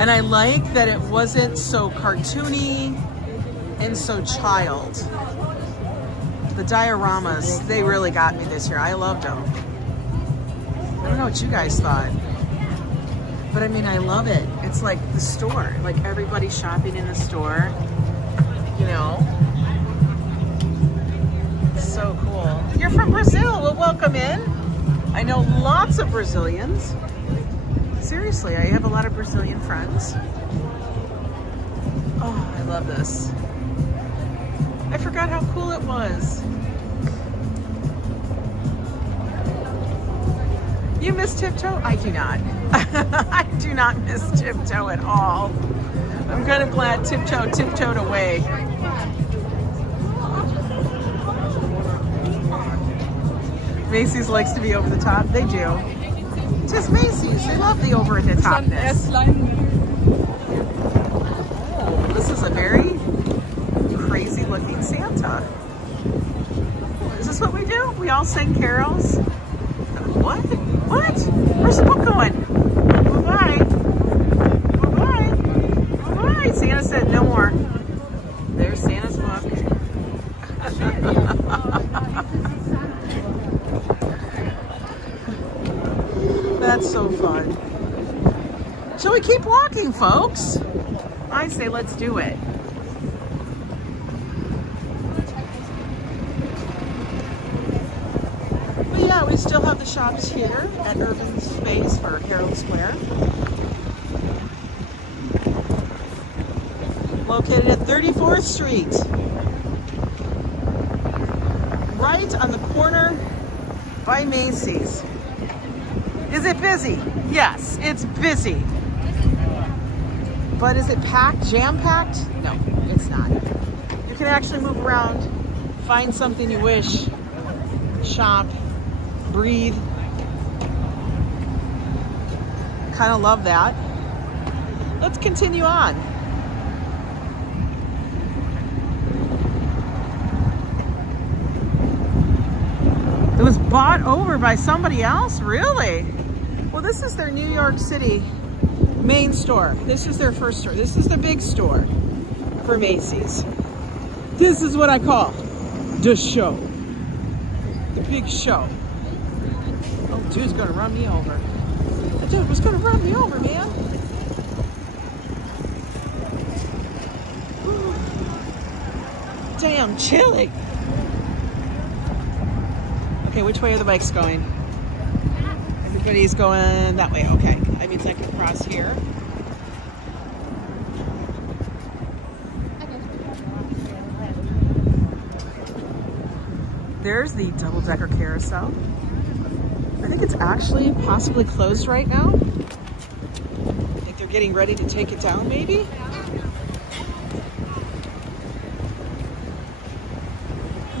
And I like that it wasn't so cartoony and so child. The dioramas, they really got me this year. I loved them. I don't know what you guys thought. But I mean, I love it. It's like the store, like everybody shopping in the store, you know. It's so cool. You're from Brazil, well, welcome in. I know lots of Brazilians. Seriously, I have a lot of Brazilian friends. Oh, I love this. I forgot how cool it was. You miss Tiptoe? I do not. I do not miss Tiptoe at all. I'm kind of glad Tiptoe tiptoed away. Macy's likes to be over the top. They do. Just Macy's. They love the over the topness. Oh, this is a very crazy looking Santa. Is this what we do? We all sing carols? What? What? Where's the book going? Bye-bye. Bye-bye. Bye-bye. Santa said no more. There's Santa's book. That's so fun. Shall we keep walking, folks? I say let's do it. But yeah, we still have the shops here at Urban Space or Herald Square. Located at 34th Street. Right on the corner by Macy's. Is it busy? Yes, it's busy. But is it packed, jam-packed? No, it's not. You can actually move around, find something you wish, shop, breathe. Kind of love that. Let's continue on. It was bought over by somebody else? Really? Well, this is their New York City main store. This is their first store. This is the big store for Macy's. This is what I call the show. The big show. Oh, dude's gonna run me over. The dude was gonna run me over, man. Damn chilly. Okay, which way are the bikes going? Everybody's going that way. Okay, that means I can cross here. There's the double-decker carousel. I think it's actually possibly closed right now. I think they're getting ready to take it down, maybe?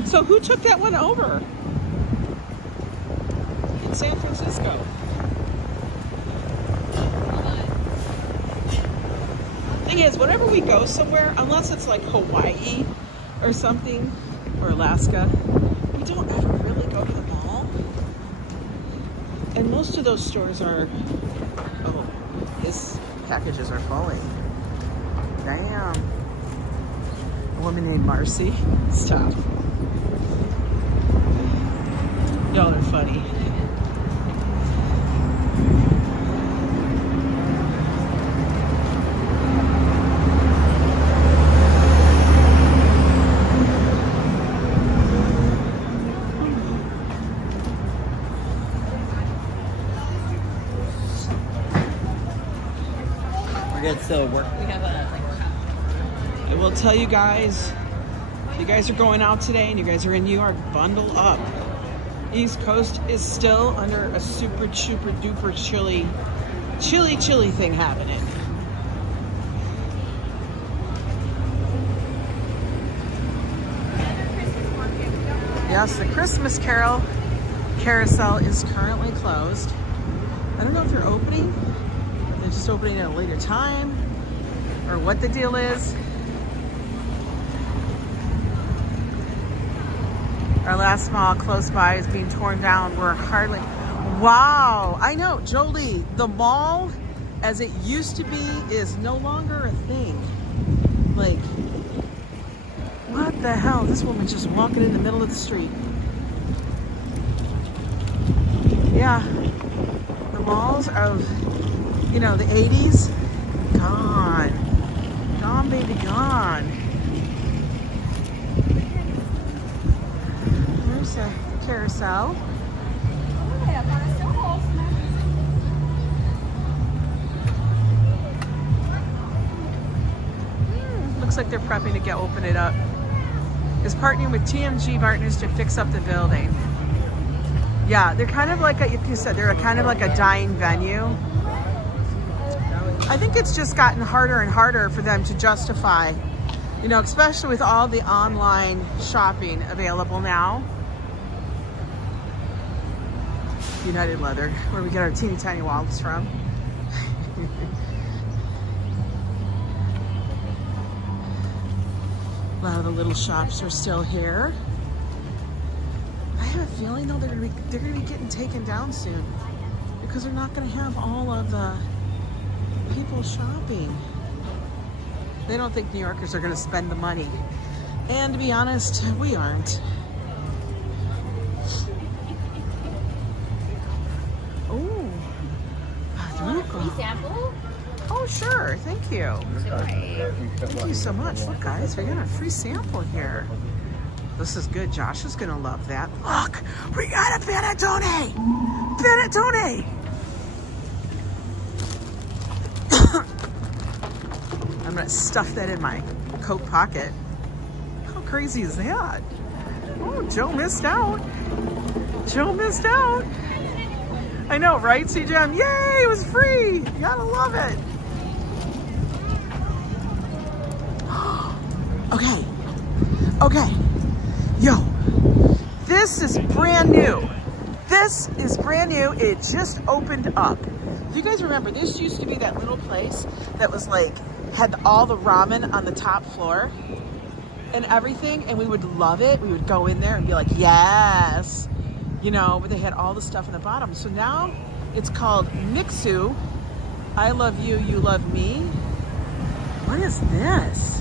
So who took that one over? In San Francisco. Thing is, whenever we go somewhere, unless it's like Hawaii or something, or Alaska, we don't ever really go to the mall. And most of those stores are, oh, his packages are falling. Damn. A woman named Marcy. Stop. Y'all are funny. It's work. We have a I will tell you guys, if you guys are going out today and you guys are in New York, bundle up. East Coast is still under a super duper chilly thing happening. Yes, the Christmas carousel is currently closed. I don't know if they're opening, or they're just opening at a later time, or what the deal is. Our last mall close by is being torn down. We're hardly... Wow, I know, Jolie, the mall as it used to be is no longer a thing. Like, what the hell? This woman's just walking in the middle of the street. Yeah, the malls of, you know, the 80s, gone. Gone, baby, gone. There's a carousel. Looks like they're prepping to open it up. Is partnering with TMG partners to fix up the building. Yeah, they're kind of like, you said, they're kind of like a dying venue. I think it's just gotten harder and harder for them to justify, you know, especially with all the online shopping available now. United Leather, where we get our teeny tiny wallets from. A lot of the little shops are still here. I have a feeling though they're gonna be getting taken down soon because they're not gonna have all of the people shopping. They don't think New Yorkers are gonna spend the money. And to be honest, we aren't. Oh, free sample? oh sure, thank you. Thank you so much. Look guys, we got a free sample here. This is good. Josh is gonna love that. Look, we got a panettone! Panettone! I'm gonna stuff that in my coat pocket. How crazy is that? Oh, Joe missed out. Joe missed out. I know, right, CJM? Yay, it was free. You gotta love it. Okay. Okay. Yo, this is brand new. This is brand new. It just opened up. Do you guys remember, this used to be that little place that was like, had all the ramen on the top floor and everything, and we would love it. We would go in there and be like, yes. You know, but they had all the stuff in the bottom. So now it's called Mixu. I love you, you love me. What is this?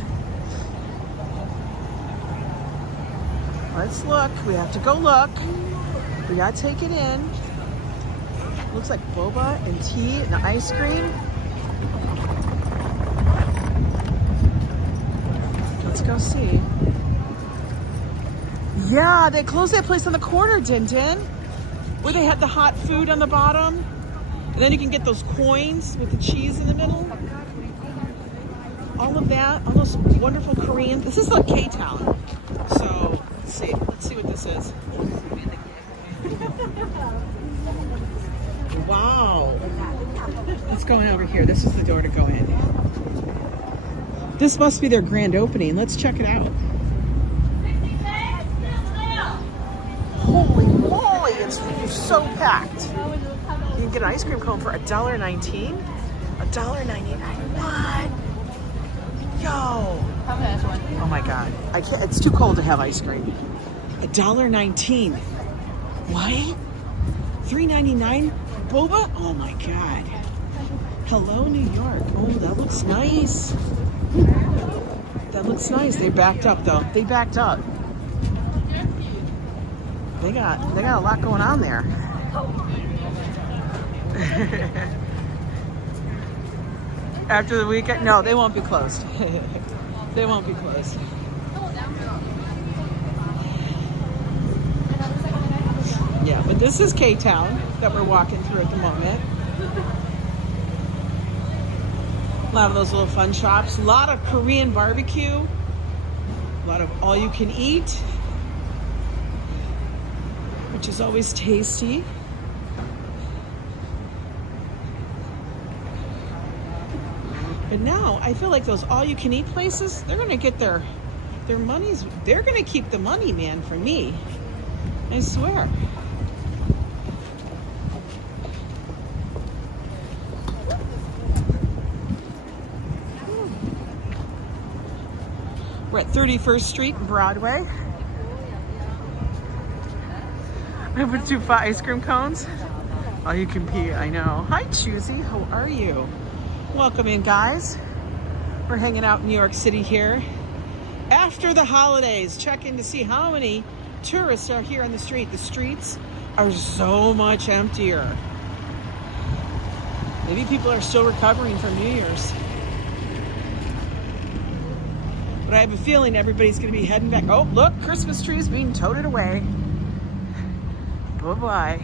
Let's look. We have to go look. We gotta take it in. Looks like boba and tea and ice cream. Let's go see. Yeah, they closed that place on the corner, Din, where they had the hot food on the bottom. And then you can get those coins with the cheese in the middle. All of that, all those wonderful Korean. This is like K-Town. So let's see what this is. Wow. Let's go in over here. This is the door to go in. This must be their grand opening. Let's check it out. Holy moly, it's so packed. You can get an ice cream cone for $1.19. $1.99. What? Yo. Oh my God. I can't, it's too cold to have ice cream. $1.19. What? $3.99 boba? Oh my God. Hello, New York. Oh, that looks nice. That looks nice. They backed up though. They backed up. They got a lot going on there. After the weekend? No, they won't be closed. They won't be closed. Yeah, but this is K-Town that we're walking through at the moment. A lot of those little fun shops. A lot of Korean barbecue. A lot of all you can eat, which is always tasty. But now I feel like those all you can eat places, they're gonna get their monies, they're gonna keep the money, man, for me. I swear. We're at 31st Street and Broadway. I put 2 ice cream cones. All you can pee, I know. Hi, Choosy, how are you? Welcome in, guys. We're hanging out in New York City here. After the holidays, check in to see how many tourists are here on the street. The streets are so much emptier. Maybe people are still recovering from New Year's. But I have a feeling everybody's going to be heading back. Oh, look, Christmas trees being toted away. Bye-bye.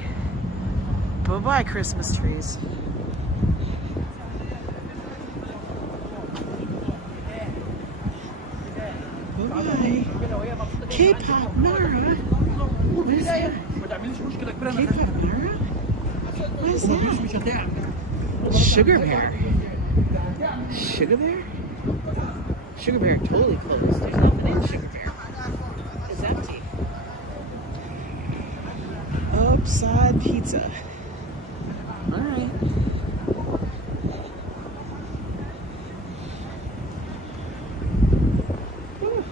Bye-bye, Christmas trees. Bye-bye. K-pop Mara. What is that? K-pop Mara? What is that? Sugar Bear. Sugar Bear? Sugar Bear totally closed. There's nothing in Sugar Bear. It's empty. Upside pizza. All right. Whew.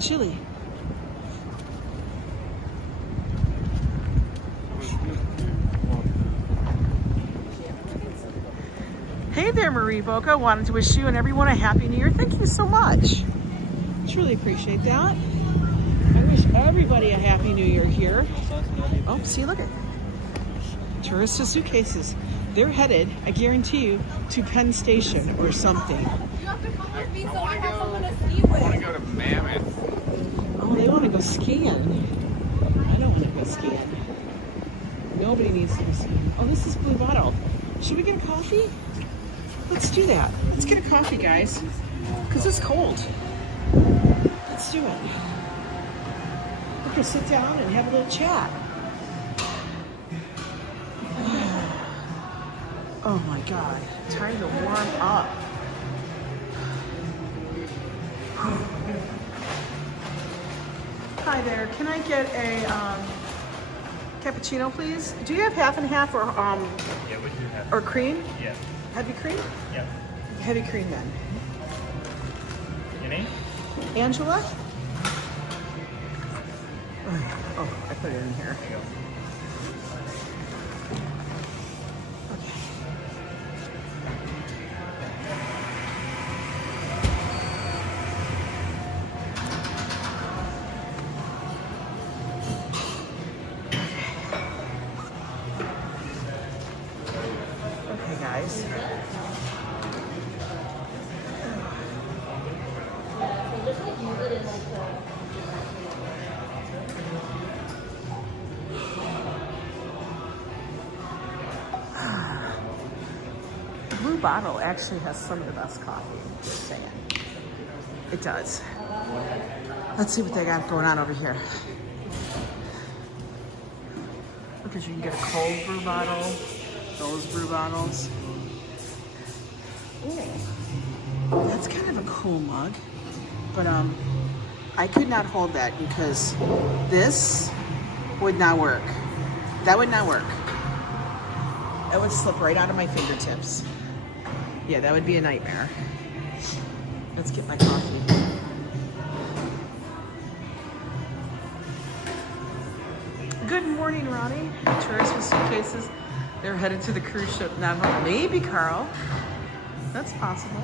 Chili. Hey there, Marie Boca. Wanted to wish you and everyone a Happy New Year. Thank you so much. Truly appreciate that. I wish everybody a Happy New Year here. Oh, see, look at tourist suitcases. They're headed, I guarantee you, to Penn Station or something. You have to come with me so I have someone to ski I want to with. go to Mammoth. Oh, they want to go skiing. I don't want to go skiing. Nobody needs to go skiing. Oh, this is Blue Bottle. Should we get a coffee? Let's do that. Let's get a coffee, guys. Because it's cold. Let's do it. We can sit down and have a little chat. Oh my God. Time to warm up. Hi there. Can I get a cappuccino, please? Do you have half and half or Yeah, we do have. or cream? Yeah. Heavy cream? Yeah. Heavy cream then. Your name? Angela? Oh, I put it in here. There you go. Okay, guys. Blue Bottle actually has some of the best coffee, just saying. It does. Let's see what they got going on over here. Because you can get a cold brew bottle, those brew bottles. Ooh, that's kind of a cool mug. But I could not hold that because this would not work. That would not work. That would slip right out of my fingertips. Yeah, that would be a nightmare. Let's get my coffee. Good morning, Ronnie. Tourists with suitcases. They're headed to the cruise ship now. Maybe, Carl. That's possible.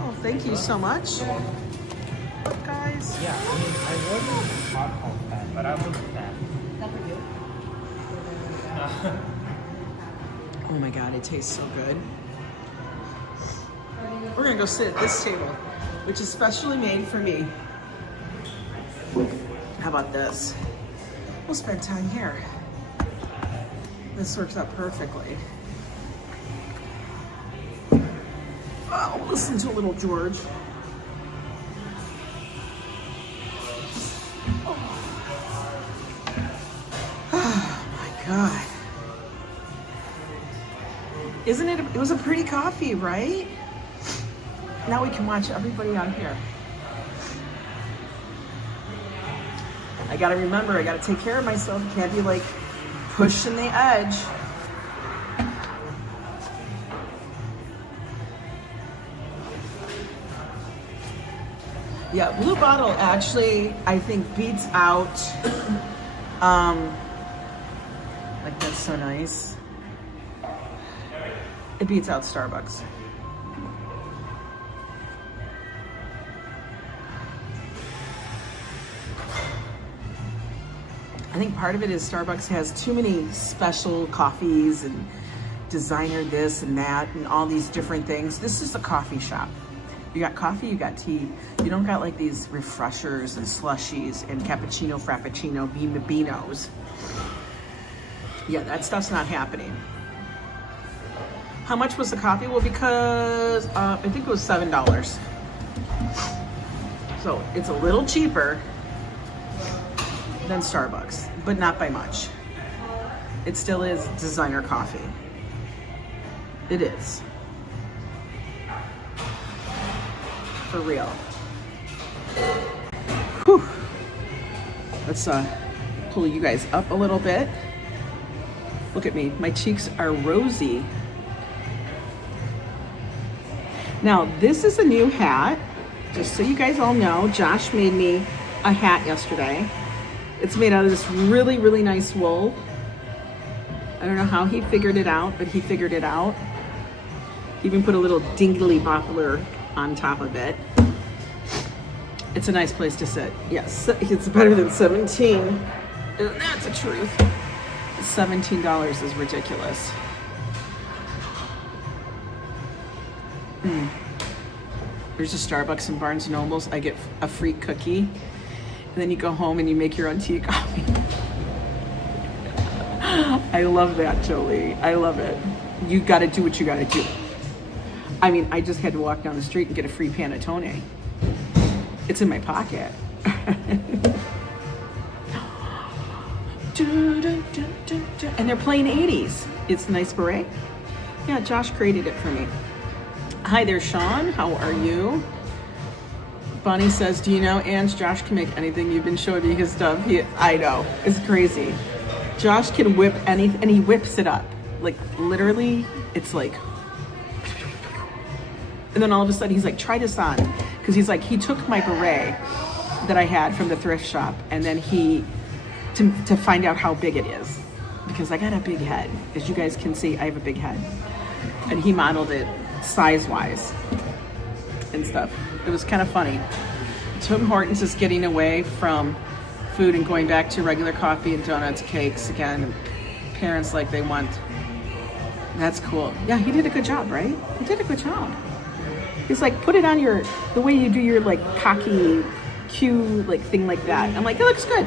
Oh, thank you so much. Look, guys. Yeah, I mean, I wasn't hot all fat, but I was fat. Not for you. Oh my God, it tastes so good. We're gonna go sit at this table, which is specially made for me. How about this? We'll spend time here. This works out perfectly. Oh, listen to little George. Oh my God. Isn't it, it was a pretty coffee, right? Now we can watch everybody on here. I gotta remember, I gotta take care of myself. Can't be like pushing the edge. Yeah, Blue Bottle actually, I think, beats out, like that's so nice. It beats out Starbucks. I think part of it is Starbucks has too many special coffees and designer this and that and all these different things. This is a coffee shop. You got coffee, you got tea. You don't got like these refreshers and slushies and cappuccino, frappuccino, beanos. Yeah, that stuff's not happening. How much was the coffee? Well, because I think it was $7. So it's a little cheaper than Starbucks, but not by much. It still is designer coffee. It is. For real. Whew. Let's pull you guys up a little bit. Look at me, my cheeks are rosy. Now, this is a new hat. Just so you guys all know, Josh made me a hat yesterday. It's made out of this really, really nice wool. I don't know how he figured it out, but he figured it out. He even put a little dingly boppler on top of it. It's a nice place to sit. Yes, it's better than 17. And that's the truth. $17 is ridiculous. There's a Starbucks and Barnes & Nobles. I get a free cookie. And then you go home and you make your own tea coffee. I love that, Jolie. I love it. You got to do what you got to do. I mean, I just had to walk down the street and get a free panettone. It's in my pocket. And they're playing 80s. It's a nice beret. Yeah, Josh created it for me. Hi there, Sean. How are you? Bonnie says, do you know, Ange, Josh can make anything. You've been showing me his stuff. I know. It's crazy. Josh can whip anything, and he whips it up. Like, literally, it's like... And then all of a sudden, he's like, try this on. Because he's like, he took my beret that I had from the thrift shop, and then to find out how big it is. Because I got a big head. As you guys can see, I have a big head. And he modeled it size-wise and stuff. It was kind of funny. Tim Hortons is getting away from food and going back to regular coffee and donuts, cakes again. Parents like they want. That's cool. Yeah, he did a good job, right? He did a good job. He's like, put it on the way you do your like cocky cue like thing like that. I'm like, it looks good.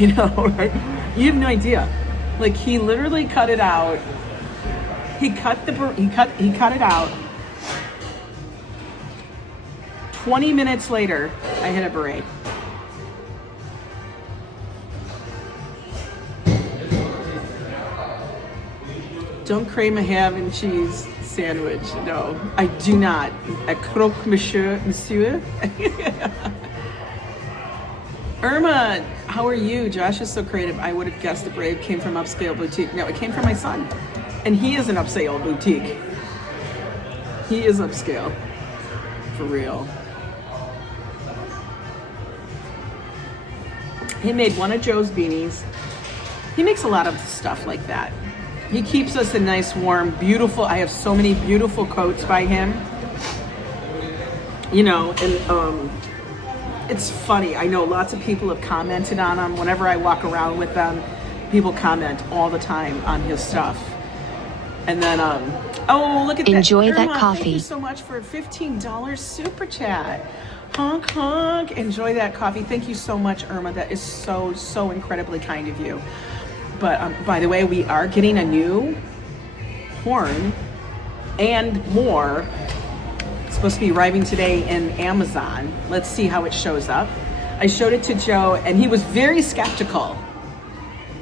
You know, right? You have no idea. Like he literally cut it out. He cut it out. 20 minutes later, I hit a beret. Don't crave a ham and cheese sandwich. No, I do not. A croque monsieur. Irma, how are you? Josh is so creative. I would have guessed the Brave came from Upscale Boutique. No, it came from my son. And he is an upscale boutique. He is upscale. For real. He made one of Joe's beanies. He makes a lot of stuff like that. He keeps us in nice, warm, beautiful. I have so many beautiful coats by him. You know, and it's funny. I know lots of people have commented on him. Whenever I walk around with them, people comment all the time on his stuff. And then, oh, look at Enjoy that. that Irma, coffee. Thank you so much for a $15 super chat. Honk, honk. Enjoy that coffee. Thank you so much, Irma. That is so, so incredibly kind of you. But by the way, we are getting a new horn and more. It's supposed to be arriving today in Amazon. Let's see how it shows up. I showed it to Joe, and he was very skeptical.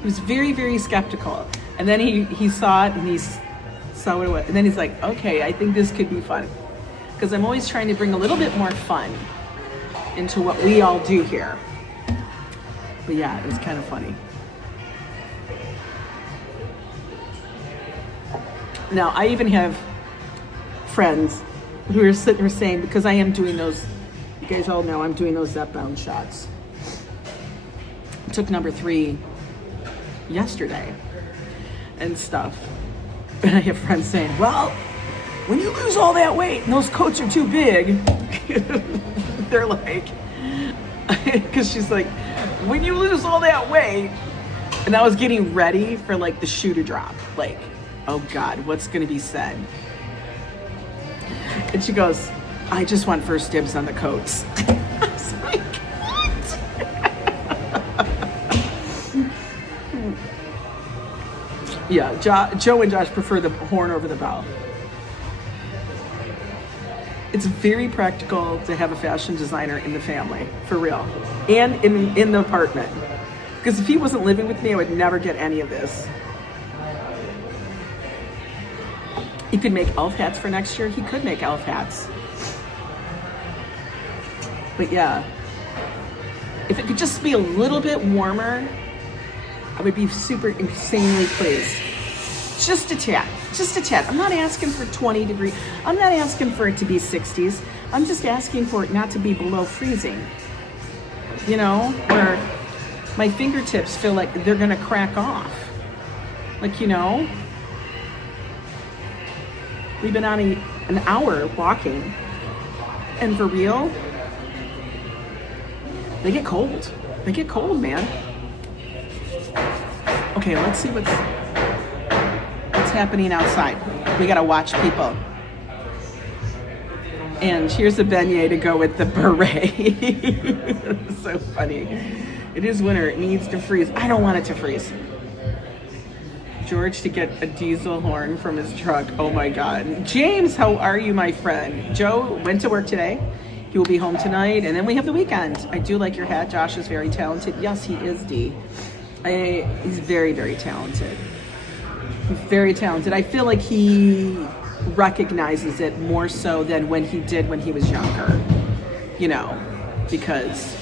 He was very, very skeptical. And then he saw it, and he saw what it was. And then he's like, okay, I think this could be fun. Because I'm always trying to bring a little bit more fun into what we all do here. But yeah, it was kind of funny. Now, I even have friends who are sitting there saying, because I am doing those, you guys all know I'm doing those Zep-bound shots. I took number 3 yesterday and stuff. And I have friends saying, well, when you lose all that weight and those coats are too big, they're like, because she's like, when you lose all that weight, and I was getting ready for like the shoe to drop, like, oh God, what's gonna be said? And she goes, I just want first dibs on the coats. I was like, what? Yeah, Joe and Josh prefer the horn over the bell. It's very practical to have a fashion designer in the family, for real, and in the apartment. Because if he wasn't living with me, I would never get any of this. He could make elf hats for next year. He could make elf hats. But yeah, if it could just be a little bit warmer, I would be super insanely pleased. Just a tad, just a tad. I'm not asking for 20 degrees. I'm not asking for it to be 60s. I'm just asking for it not to be below freezing. You know, where my fingertips feel like they're gonna crack off. Like, you know, we've been on an hour walking, and for real, they get cold. They get cold, man. Okay, let's see what's happening outside. We gotta watch people. And here's a beignet to go with the beret. So funny. It is winter, it needs to freeze. I don't want it to freeze. George to get a diesel horn from his truck. Oh my God. James, how are you, my friend? Joe went to work today. He will be home tonight, and then we have the weekend. I do like your hat. Josh is very talented. Yes, he is, D. He's very, very talented. He's very talented. I feel like he recognizes it more so than when he did when he was younger. You know, because,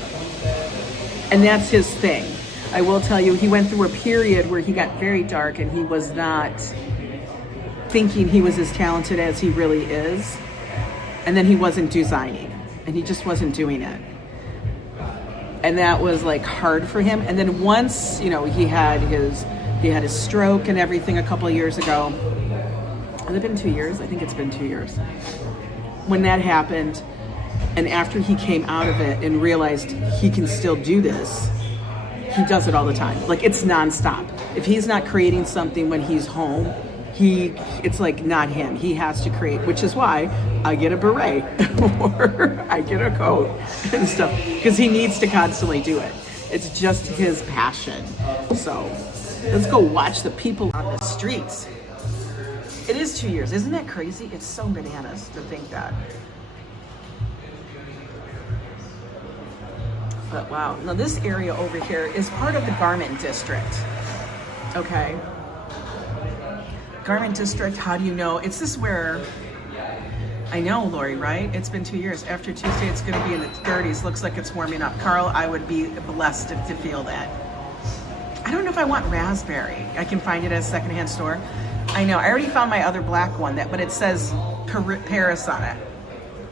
and that's his thing. I will tell you, he went through a period where he got very dark and he was not thinking he was as talented as he really is. And then he wasn't designing, and he just wasn't doing it. And that was like hard for him. And then once, you know, he had his stroke and everything a couple of years ago. Has it been 2 years? I think it's been 2 years. When that happened, and after he came out of it and realized he can still do this, he does it all the time. Like, it's nonstop. If he's not creating something when he's home, it's like not him. He has to create, which is why I get a beret or I get a coat and stuff, because he needs to constantly do it. It's just his passion. So let's go watch the people on the streets. It is 2 years. Isn't that crazy? It's so bananas to think that. But wow. Now this area over here is part of the garment district. Okay. Garment district, how do you know? It's this where, I know, Lori, right? It's been 2 years. After Tuesday, it's going to be in the 30s. Looks like it's warming up. Carl, I would be blessed to feel that. I don't know if I want raspberry. I can find it at a secondhand store. I know. I already found my other black one, but it says Paris on it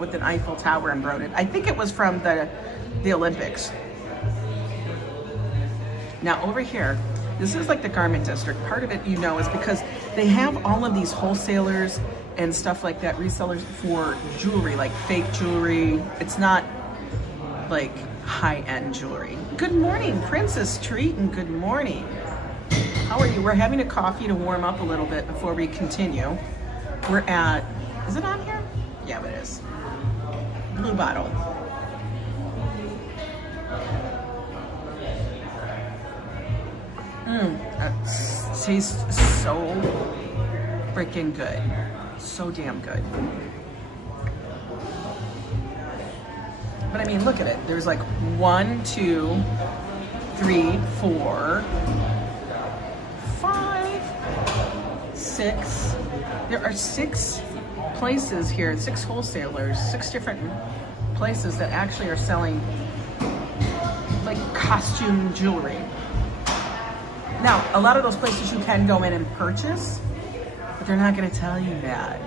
with an Eiffel Tower embroidered. I think it was from the Olympics. Now over here, this is like the garment district. Part of it, you know, is because they have all of these wholesalers and stuff like that, resellers for jewelry, like fake jewelry. It's not like high-end jewelry. Good morning, Princess Treat, and good morning. How how are you? We're having a coffee to warm up a little bit before we continue. We're at, is it on here? Yeah, it is. Blue Bottle. That tastes so freaking good. So damn good. But I mean, look at it. There's like 1, 2, 3, 4, 5, 6. There are 6 places here, 6 wholesalers, 6 different places that actually are selling like costume jewelry. Now, a lot of those places you can go in and purchase, but they're not going to tell you that.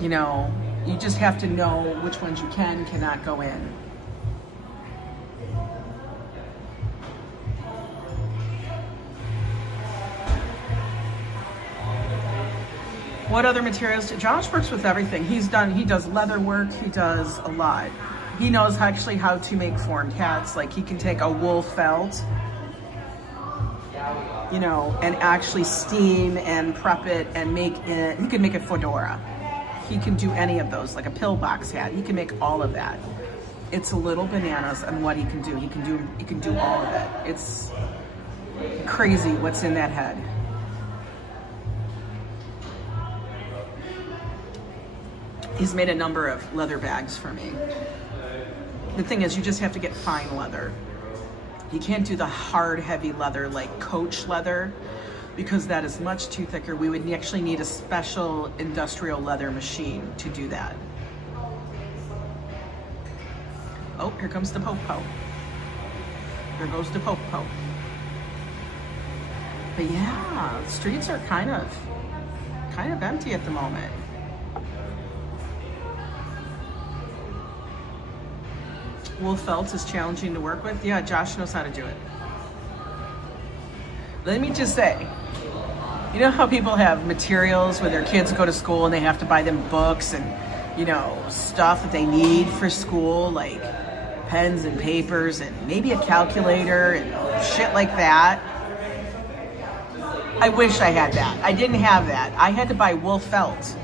You know, you just have to know which ones you can, cannot go in. What other materials? Josh works with everything. He does leather work, he does a lot. He knows actually how to make formed hats. Like he can take a wool felt, you know, and actually steam and prep it and make it. He can make a fedora. He can do any of those, like a pillbox hat. He can make all of that. It's a little bananas on what he can do. He can do all of it. It's crazy what's in that head. He's made a number of leather bags for me. The thing is, you just have to get fine leather. You can't do the hard, heavy leather like Coach leather, because that is much too thicker. We would actually need a special industrial leather machine to do that. Oh, here comes the Popo. There goes the Popo. But yeah, the streets are kind of empty at the moment. Wool felt is challenging to work with. Yeah, Josh knows how to do it. Let me just say, you know how people have materials when their kids go to school and they have to buy them books and, you know, stuff that they need for school, like pens and papers and maybe a calculator and shit like that? I wish I had that. I didn't have that. I had to buy wool felt.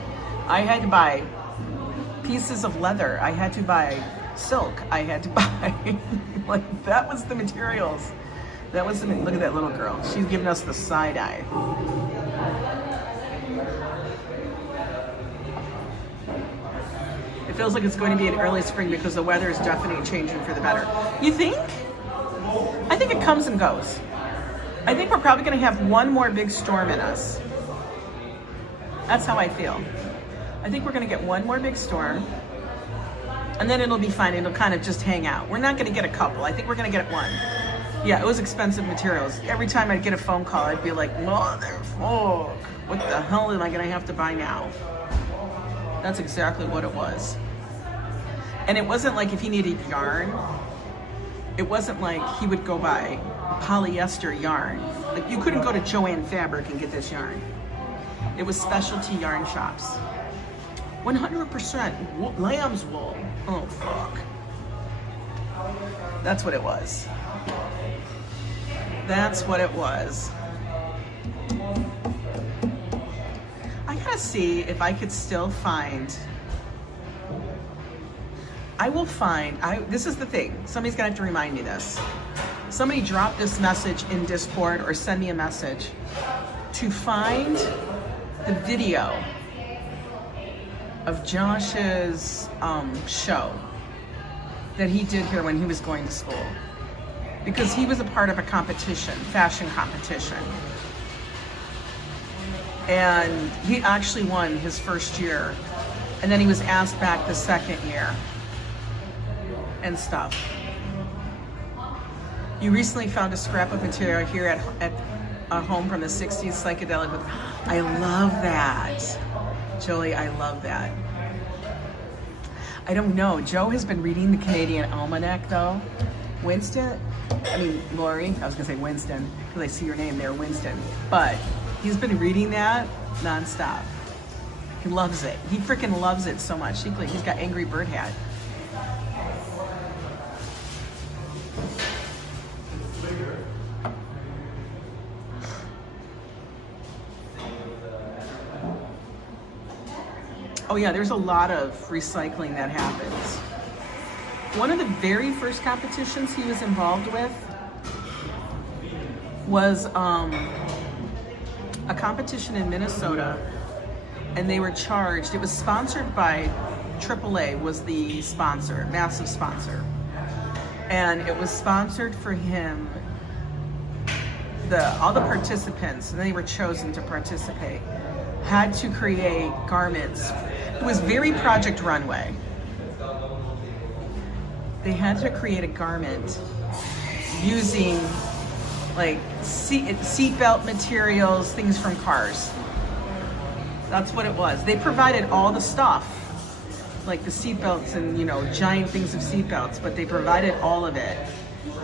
I had to buy pieces of leather. I had to buy silk. I had to buy, like, that was the materials. That was the, look at that little girl. She's giving us the side eye. It feels like it's going to be an early spring because the weather is definitely changing for the better. You think? I think it comes and goes. I think we're probably going to have one more big storm in us. That's how I feel. I think we're going to get one more big storm. And then it'll be fine. It'll kind of just hang out. We're not going to get a couple. I think we're going to get one. Yeah, it was expensive materials. Every time I'd get a phone call, I'd be like, motherfuck, what the hell am I going to have to buy now? That's exactly what it was. And it wasn't like if he needed yarn, it wasn't like he would go buy polyester yarn. Like you couldn't go to Joann Fabric and get this yarn. It was specialty yarn shops. 100% lamb's wool. Oh, fuck. That's what it was. That's what it was. I gotta see if I could still find. I will find. This is the thing. Somebody's gonna have to remind me this. Somebody drop this message in Discord or send me a message to find the video of Josh's show that he did here when he was going to school, because he was a part of a competition, fashion competition, and he actually won his first year, and then he was asked back the second year and stuff. You recently found a scrap of material here at a home from the 60s psychedelic. I love that. Jolie, I love that. I don't know. Joe has been reading the Canadian Almanac, though. Lori, I was going to say Winston, because I see your name there, Winston. But he's been reading that nonstop. He loves it. He freaking loves it so much. He's got Angry Bird hat. Oh yeah, there's a lot of recycling that happens. One of the very first competitions he was involved with was a competition in Minnesota, and they were charged. It was sponsored by AAA, was the sponsor, massive sponsor, and it was sponsored for him. All the participants, and they were chosen to participate, had to create garments. It was very Project Runway. They had to create a garment using like seatbelt materials, things from cars. That's what it was. They provided all the stuff, like the seatbelts and, you know, giant things of seatbelts, but they provided all of it.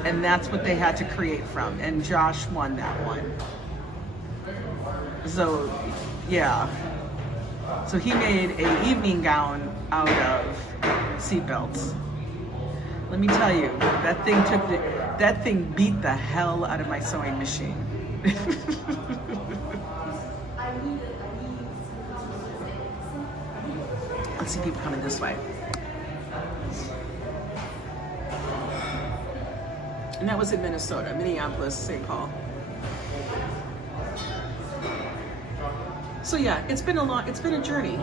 And that's what they had to create from. And Josh won that one. So, yeah. So he made an evening gown out of seatbelts. Let me tell you, that thing beat the hell out of my sewing machine. Let's see people coming this way. And that was in Minnesota, Minneapolis, St. Paul. So yeah, it's been a journey.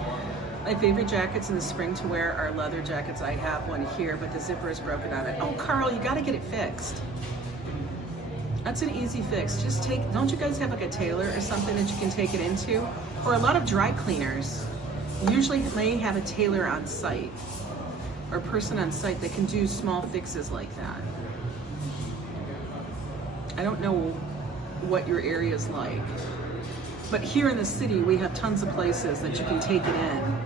My favorite jackets in the spring to wear are leather jackets. I have one here, but the zipper is broken on it. Oh, Carl, you gotta get it fixed. That's an easy fix. Just don't you guys have like a tailor or something that you can take it into? Or a lot of dry cleaners usually may have a tailor on site or a person on site that can do small fixes like that. I don't know what your area is like, but here in the city, we have tons of places that you can take it in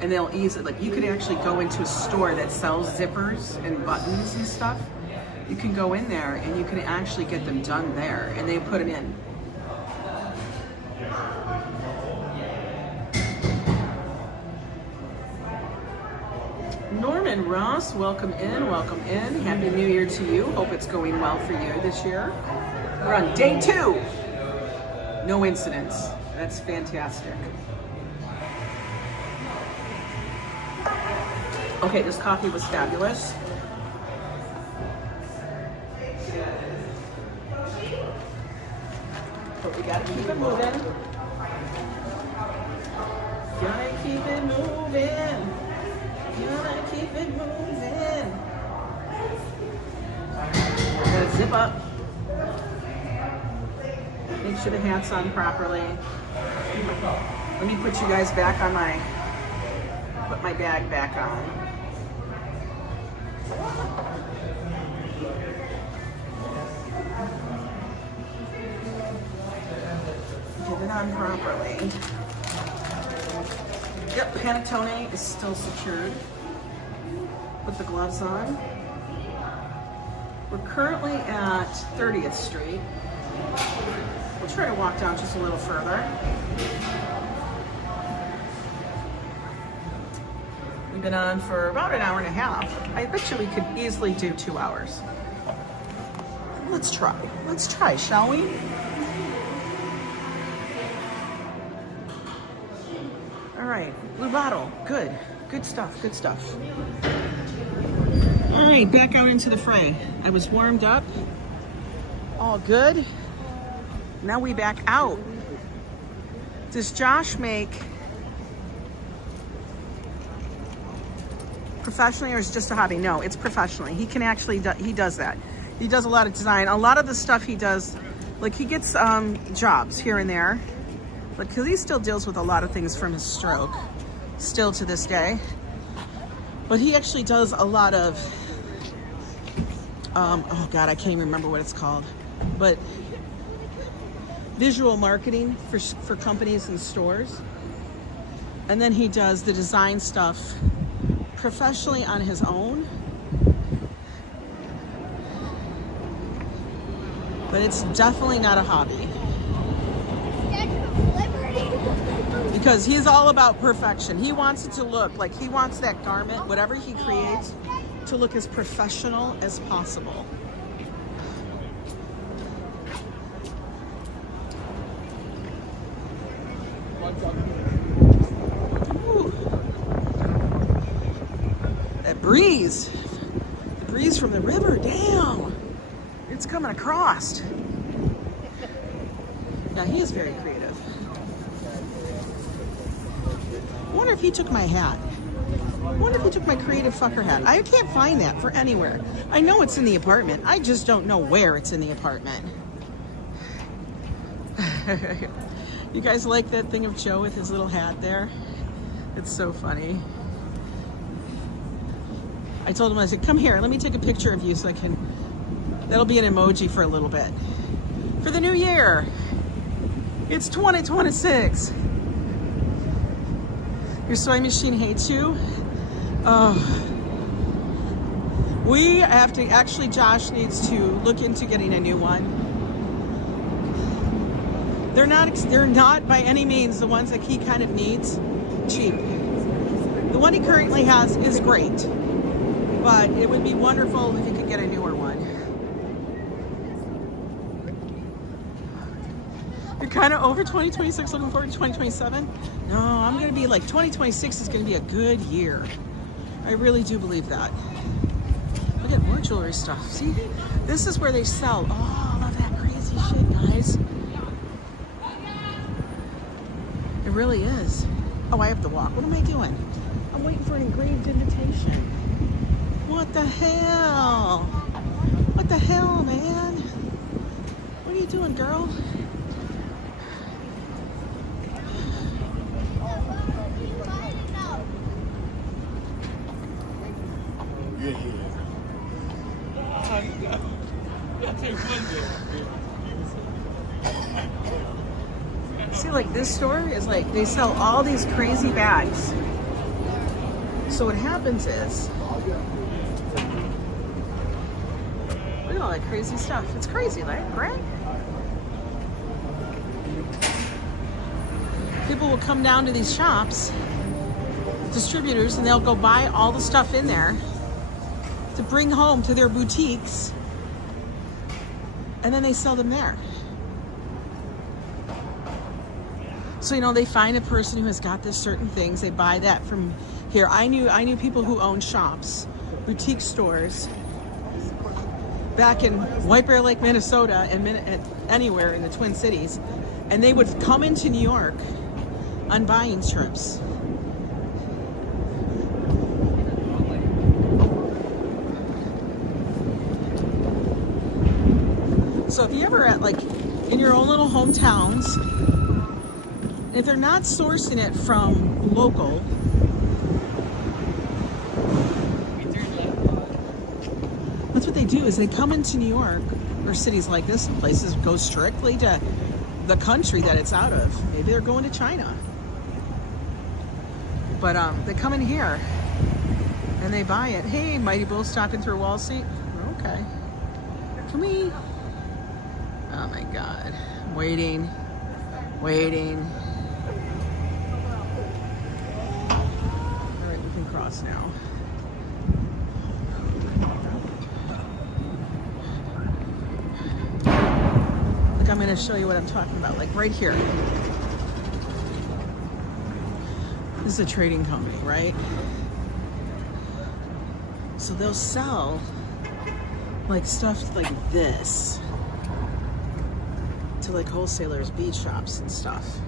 and they'll ease it. Like you could actually go into a store that sells zippers and buttons and stuff. You can go in there and you can actually get them done there and they put them in. Norman Ross, welcome in, welcome in. Happy New Year to you. Hope it's going well for you this year. We're on day 2. No incidents. That's fantastic. Okay, this coffee was fabulous. But we gotta keep it moving. Gotta keep it moving. Gotta keep it moving. Gotta zip up. Make sure the hat's on properly. Let me put you guys back on put my bag back on. Get it on properly. Yep, panettone is still secured. Put the gloves on. We're currently at 30th Street. We'll try to walk down just a little further. We've been on for about an hour and a half. I bet you we could easily do 2 hours. Let's try. Let's try, shall we? All right, blue bottle, good. Good stuff, good stuff. All right, back out into the fray. I was warmed up, all good. Now we back out. Does Josh make professionally or is it just a hobby? No, it's professionally. He can actually, he does that. He does a lot of design. A lot of the stuff he does, like he gets jobs here and there. Like, cause he still deals with a lot of things from his stroke, still to this day. But he actually does a lot of, oh God, I can't even remember what it's called. But visual marketing for companies and stores. And then he does the design stuff professionally on his own. But it's definitely not a hobby. Because he's all about perfection. He wants it to look like, he wants that garment, whatever he creates, to look as professional as possible. Ooh. breeze. The breeze from the river, damn. It's coming across. Yeah, he is very creative. I wonder if he took my hat. I wonder if he took my creative fucker hat. I can't find that for anywhere. I know it's in the apartment. I just don't know where it's in the apartment. You guys like that thing of Joe with his little hat there? It's so funny. I told him, I said, come here, let me take a picture of you so I can, that'll be an emoji for a little bit. For the new year. It's 2026. Your sewing machine hates you. Oh. We have to, actually Josh needs to look into getting a new one. They're not by any means the ones that he kind of needs cheap. The one he currently has is great, but it would be wonderful if he could get a newer one. You're kind of over 2026, looking forward to 2027? No, I'm going to be like, 2026 is going to be a good year. I really do believe that. Look at more jewelry stuff. See, this is where they sell all of that crazy shit, guys. It really is. Oh, I have to walk. What am I doing? I'm waiting for an engraved invitation. What the hell? What the hell, man? What are you doing, girl? See, like this store is like, they sell all these crazy bags. So what happens is, look at all that crazy stuff. It's crazy, right? People will come down to these shops, distributors, and they'll go buy all the stuff in there to bring home to their boutiques, and then they sell them there. So, you know, they find a person who has got this certain things, they buy that from here. I knew people who owned shops, boutique stores, back in White Bear Lake, Minnesota, and anywhere in the Twin Cities, and they would come into New York on buying trips. So if you ever at, like, in your own little hometowns, if they're not sourcing it from local, that's what they do, is they come into New York or cities like this, and places go strictly to the country that it's out of. Maybe they're going to China. But they come in here and they buy it. Hey, Mighty Bull stopping through Wall Street. Okay. Can we? Oh my God. Waiting. All right, we can cross now. Look, I'm going to show you what I'm talking about. Like right here. This is a trading company, right? So they'll sell like stuff like this to like wholesalers, bead shops and stuff.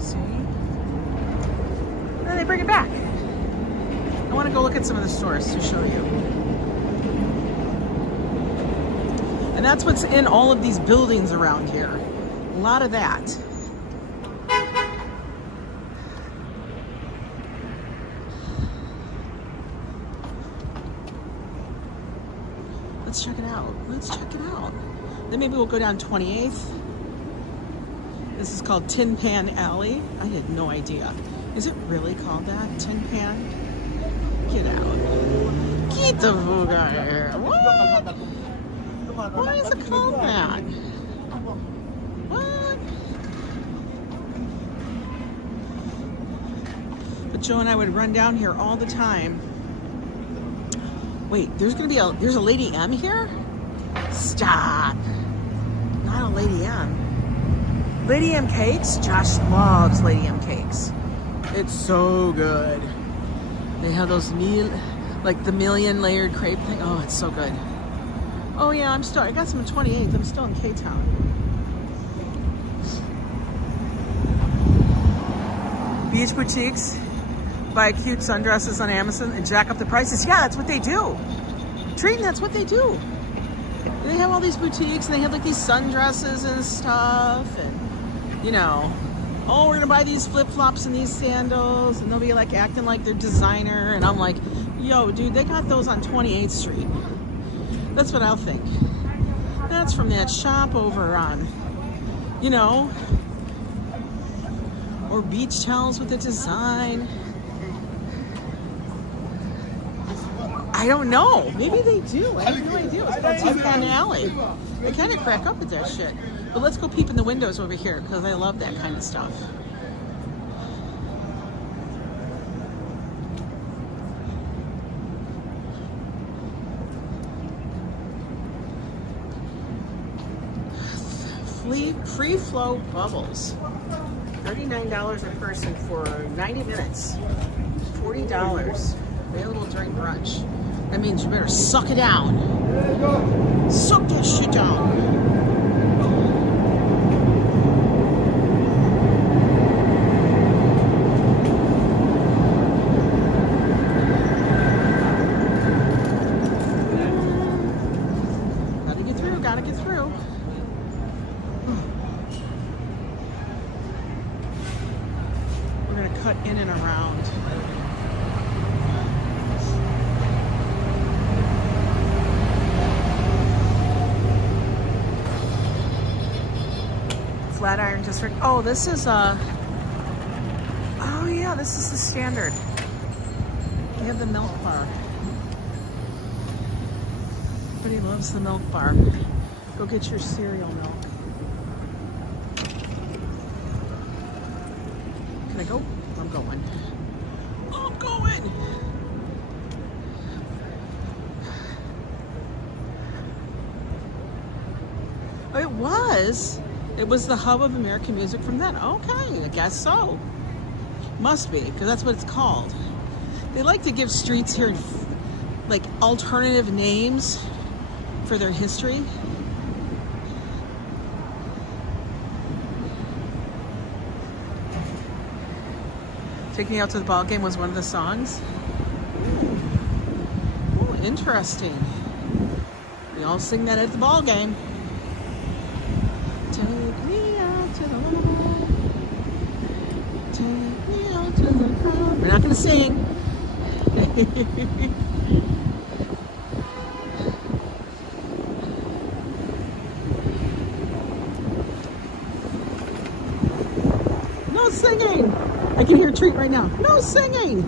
See? And then they bring it back. I want to go look at some of the stores to show you. And that's what's in all of these buildings around here. A lot of that. Let's check it out. Then maybe we'll go down 28th. This is called Tin Pan Alley. I had no idea. Is it really called that? Tin Pan? Get out. Get the fuck out of here. What? Why is it called that? What? But Joe and I would run down here all the time. Wait, there's a Lady M here? Stop. Not a Lady M. Lady M cakes? Josh loves Lady M cakes. It's so good. They have those like the million layered crepe thing. Oh, it's so good. Oh yeah, I got some 28th. I'm still in K-Town. Beach boutiques buy cute sundresses on Amazon and jack up the prices. Yeah, that's what they do. Treating, that's what they do. They have all these boutiques and they have like these sundresses and stuff, and you know, oh, we're gonna buy these flip-flops and these sandals, and they'll be like acting like they're designer, and I'm like, yo, dude, they got those on 28th Street. That's what I'll think. That's from that shop over on, you know, or beach towels with a design. I don't know. Maybe they do. I have no idea. It's called Tempesta Alley. I kind of crack up at that shit. But let's go peep in the windows over here because I love that kind of stuff. Free flow bubbles. $39 a person for 90 minutes. $40. Available during brunch. That means you better suck it down. Suck that shit down. Gotta get through. We're gonna cut in and around. Flatiron District. Oh, this is oh yeah, this is the standard. We have the milk bar. Everybody loves the milk bar. Go get your cereal milk. Can I go? I'm going. I'm going. Oh, it was the hub of American music from then. Okay, I guess so. Must be, because that's what it's called. They like to give streets here like alternative names for their history. Take Me Out to the Ball Game was one of the songs. Ooh, interesting. We all sing that at the ball game. Take me out to the ball. Take me out to the ball. We're not going to sing. No singing. I can hear a treat right now. No singing.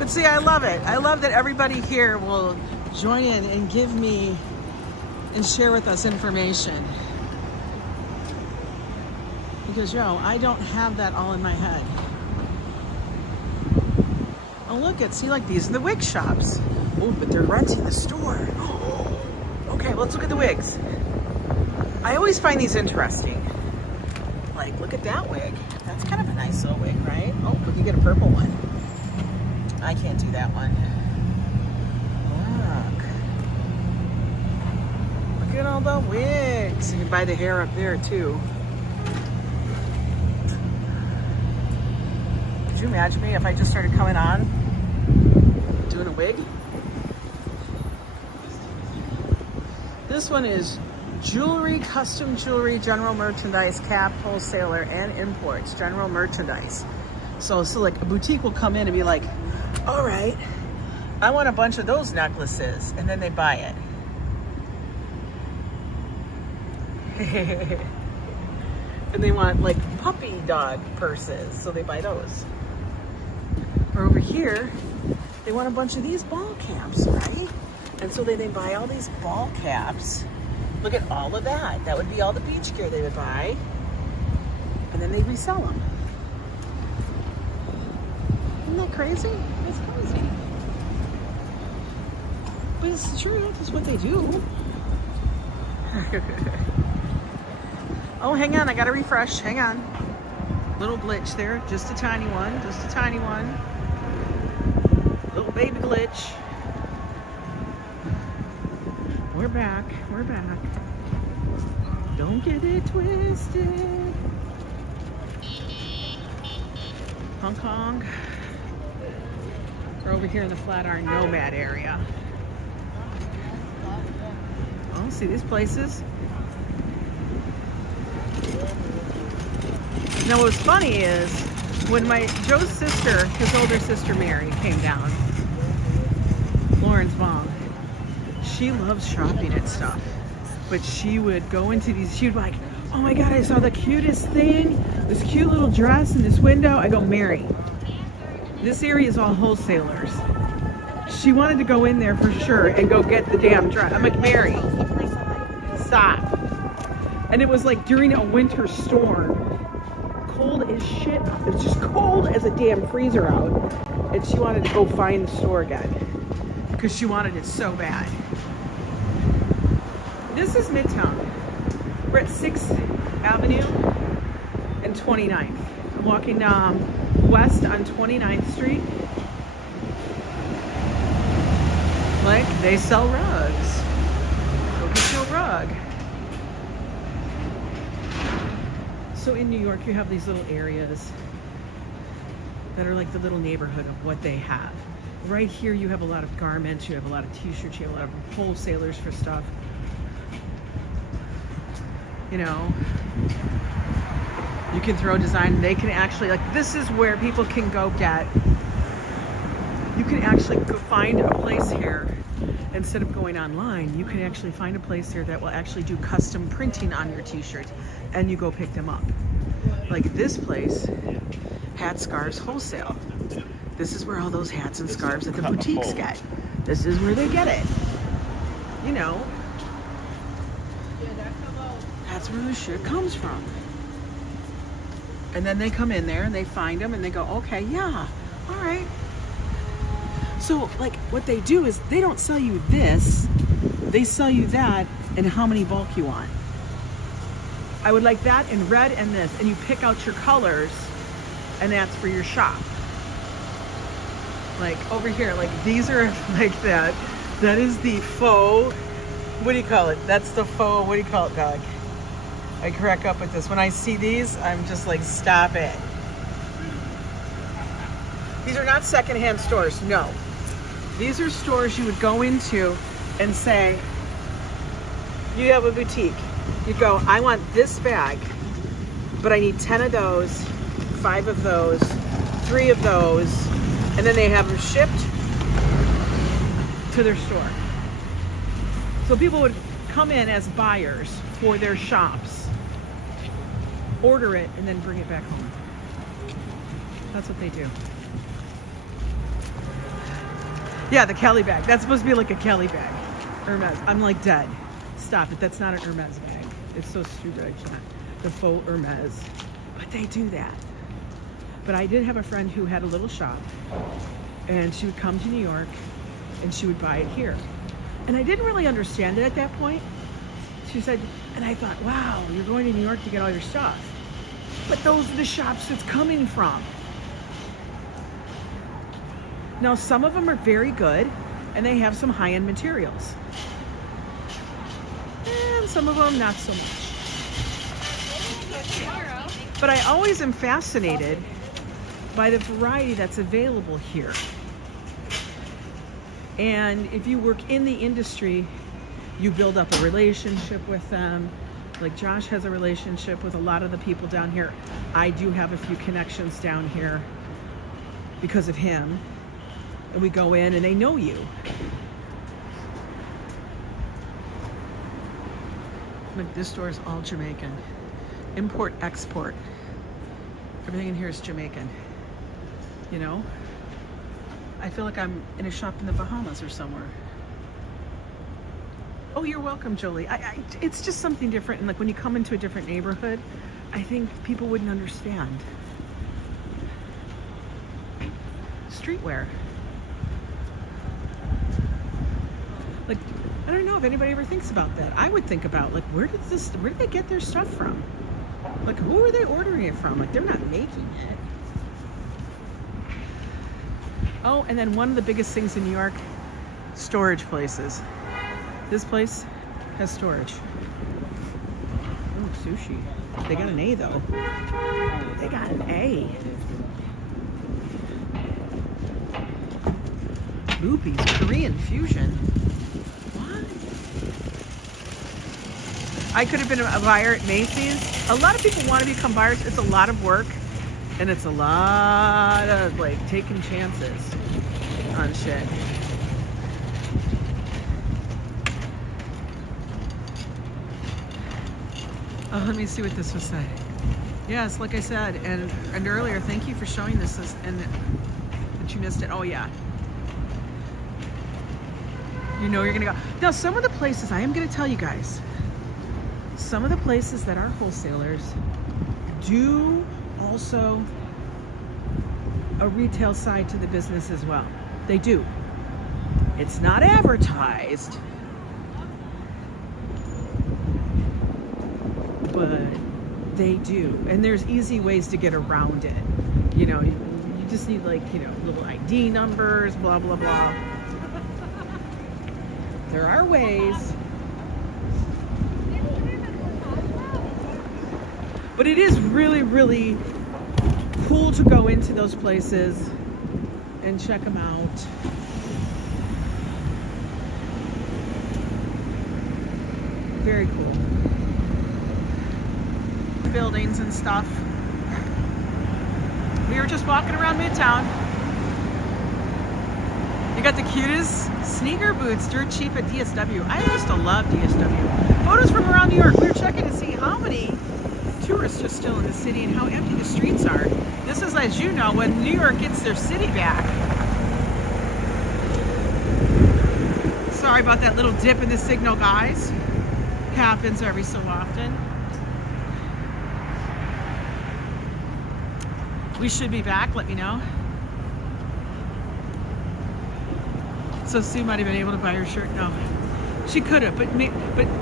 But see, I love it. I love that everybody here will join in and give me and share with us information. Because, yo, I don't have that all in my head. Oh, look, see, like these are the wig shops. Oh, but they're renting the store. Okay, let's look at the wigs. I always find these interesting. Like, look at that wig. That's kind of a nice little wig, right? Oh, we can get a purple one. I can't do that one. Look at all the wigs. You can buy the hair up there, too. Could you imagine me if I just started coming on doing a wig? This one is jewelry, custom jewelry, general merchandise, cap, wholesaler, and imports, general merchandise. So like a boutique will come in and be like, all right, I want a bunch of those necklaces. And then they buy it. And they want like puppy dog purses. So they buy those. Or over here, they want a bunch of these ball caps, right? And so they buy all these ball caps. Look at all of that. That would be all the beach gear they would buy. And then they resell them. Isn't that crazy? That's crazy. But it's the truth. It's what they do. Oh, hang on, I gotta refresh. Hang on. Little glitch there, just a tiny one, just a tiny one. Little baby glitch. We're back, we're back. Don't get it twisted. Hong Kong. We're over here in the Flatiron Nomad area. Oh, see these places? Now what's funny is when Joe's sister, his older sister Mary, came down, Lauren's mom, she loves shopping and stuff, but she would go into these, she'd be like, oh my God, I saw the cutest thing, this cute little dress in this window. I go, Mary, this area is all wholesalers. She wanted to go in there for sure and go get the damn dress. I'm like, Mary, stop. And it was like during a winter storm, cold as shit. It was just cold as a damn freezer out. And she wanted to go find the store again because she wanted it so bad. This is Midtown. We're at 6th Avenue and 29th. I'm walking west on 29th Street. Like, they sell rugs. Go get your rug. So in New York, you have these little areas that are like the little neighborhood of what they have. Right here, you have a lot of garments, you have a lot of t-shirts, you have a lot of wholesalers for stuff. You know, you can throw design. They can actually, like, this is where people can go get, you can actually go find a place here. Instead of going online, you can actually find a place here that will actually do custom printing on your t-shirts, and you go pick them up. Like this place, Hat Scarves Wholesale. This is where all those hats and scarves that the boutiques get. This is where they get it. You know, that's where the shit comes from. And then they come in there and they find them and they go, okay, yeah, all right. So like what they do is they don't sell you this, they sell you that and how many bulk you want. I would like that in red and this, and you pick out your colors and that's for your shop. Like over here, like these are like that. That is the faux, what do you call it? That's the faux, what do you call it, dog? I crack up with this. When I see these, I'm just like, stop it. These are not secondhand stores, no. These are stores you would go into and say, you have a boutique. You go, I want this bag, but I need 10 of those, 5 of those, 3 of those, and then they have them shipped to their store. So people would come in as buyers for their shops, order it, and then bring it back home. That's what they do. Yeah, the Kelly bag. That's supposed to be like a Kelly bag. Hermes. I'm like dead. Stop it. That's not an Hermes bag. It's so stupid. I can't. The faux Hermes. But they do that. But I did have a friend who had a little shop, and she would come to New York and she would buy it here. And I didn't really understand it at that point. She said, and I thought, wow, you're going to New York to get all your stuff. But those are the shops it's coming from. Now, some of them are very good, and they have some high-end materials. And some of them, not so much. But I always am fascinated by the variety that's available here. And if you work in the industry, you build up a relationship with them. Like Josh has a relationship with a lot of the people down here. I do have a few connections down here because of him. And we go in and they know you. Look, this store is all Jamaican. Import, export. Everything in here is Jamaican. You know? I feel like I'm in a shop in the Bahamas or somewhere. Oh, you're welcome, Jolie. It's just something different. And like when you come into a different neighborhood, I think people wouldn't understand. Streetwear. Like, I don't know if anybody ever thinks about that. I would think about like, where did they get their stuff from? Like, who are they ordering it from? Like, they're not making it. Oh, and then one of the biggest things in New York, storage places. This place has storage. Ooh, sushi. They got an A though. They got an A. Boopies, Korean fusion. What? I could have been a buyer at Macy's. A lot of people want to become buyers. It's a lot of work. And it's a lot of like taking chances on shit. Oh, let me see what this was said. Yes, like I said, and earlier, thank you for showing this and that you missed it. Oh yeah. You know you're gonna go. Now some of the places, I am gonna tell you guys, some of the places that are wholesalers do also a retail side to the business as well. They do. It's not advertised, but they do. And there's easy ways to get around it. You know, you just need like, you know, little ID numbers, blah, blah, blah. There are ways. But it is really, really cool to go into those places and check them out. Very cool. Buildings and stuff. We were just walking around Midtown. You got the cutest sneaker boots, dirt cheap at DSW. I used to love DSW. Photos from around New York. We were checking to see how many tourists are still in the city and how empty the streets are. This is, as you know, when New York gets their city back. Sorry about that little dip in the signal, guys. Happens every so often. We should be back, let me know. So Sue might have been able to buy her shirt. No, she could have, but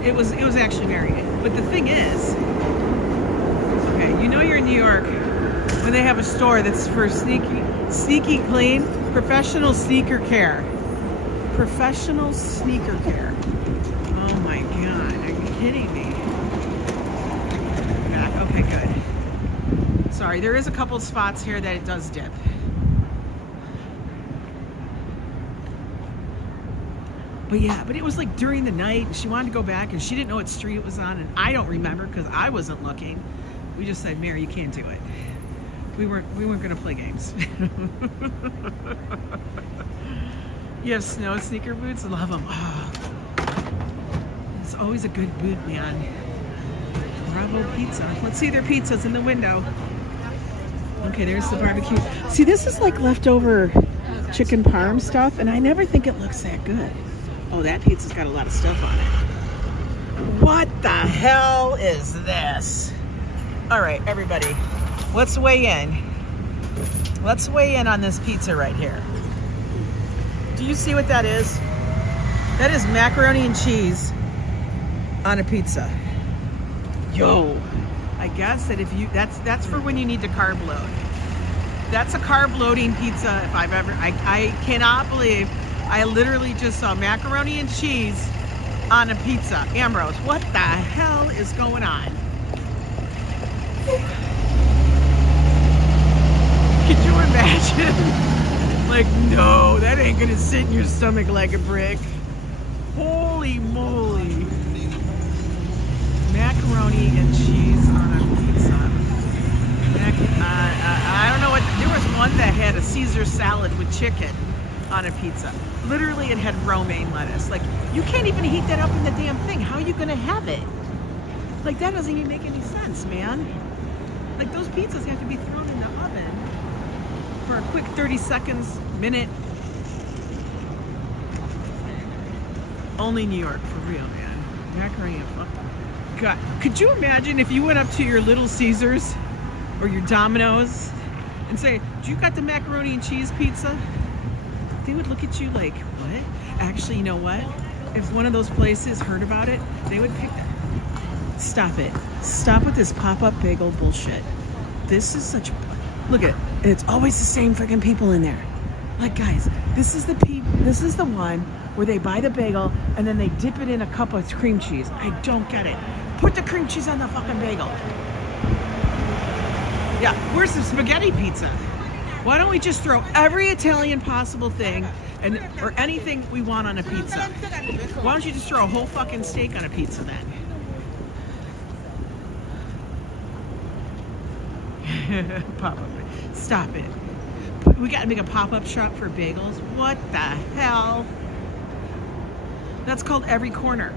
it was actually very good. But the thing is, okay, you know you're in New York when they have a store that's for sneaky clean, professional sneaker care. Professional sneaker care. Oh my God, are you kidding me? Okay, good. Sorry, there is a couple spots here that it does dip. But yeah, but it was like during the night. She wanted to go back and she didn't know what street it was on, and I don't remember because I wasn't looking. We just said, Mary, you can't do it. We weren't gonna play games. You have snow sneaker boots? I love them. Oh, it's always a good boot, man. Bravo Pizza. Let's see their pizzas in the window. Okay, there's the barbecue. See, this is like leftover chicken parm stuff, and I never think it looks that good. Oh, that pizza's got a lot of stuff on it. What the hell is this? All right, everybody, let's weigh in. Let's weigh in on this pizza right here. Do you see what that is? That is macaroni and cheese on a pizza. Yo, I guess that if you, that's for when you need to carb load. That's a carb loading pizza if I've ever, I cannot believe I literally just saw macaroni and cheese on a pizza. Ambrose, what the hell is going on? Could you imagine? Like, no, that ain't gonna sit in your stomach like a brick. Holy moly. Macaroni and cheese on a pizza. I don't know what, there was one that had a Caesar salad with chicken on a pizza. Literally it had romaine lettuce. Like, you can't even heat that up in the damn thing. How are you gonna have it? Like, that doesn't even make any sense, man. Like, those pizzas have to be thrown in the oven for a quick 30 seconds, minute. Only New York, for real, man. Macaroni and fuck. God, could you imagine if you went up to your Little Caesars or your Domino's and say, do you got the macaroni and cheese pizza? They would look at you like, what? Actually, you know what? If one of those places heard about it, they would pick that. Stop it. Stop with this pop-up bagel bullshit. This is such. Look at. It's always the same freaking people in there. Like, guys, this is the one where they buy the bagel and then they dip it in a cup of cream cheese. I don't get it. Put the cream cheese on the fucking bagel. Yeah, where's the spaghetti pizza? Why don't we just throw every Italian possible thing or anything we want on a pizza? Why don't you just throw a whole fucking steak on a pizza then? Pop-up. Stop it. We gotta make a pop-up shop for bagels. What the hell? That's called every corner.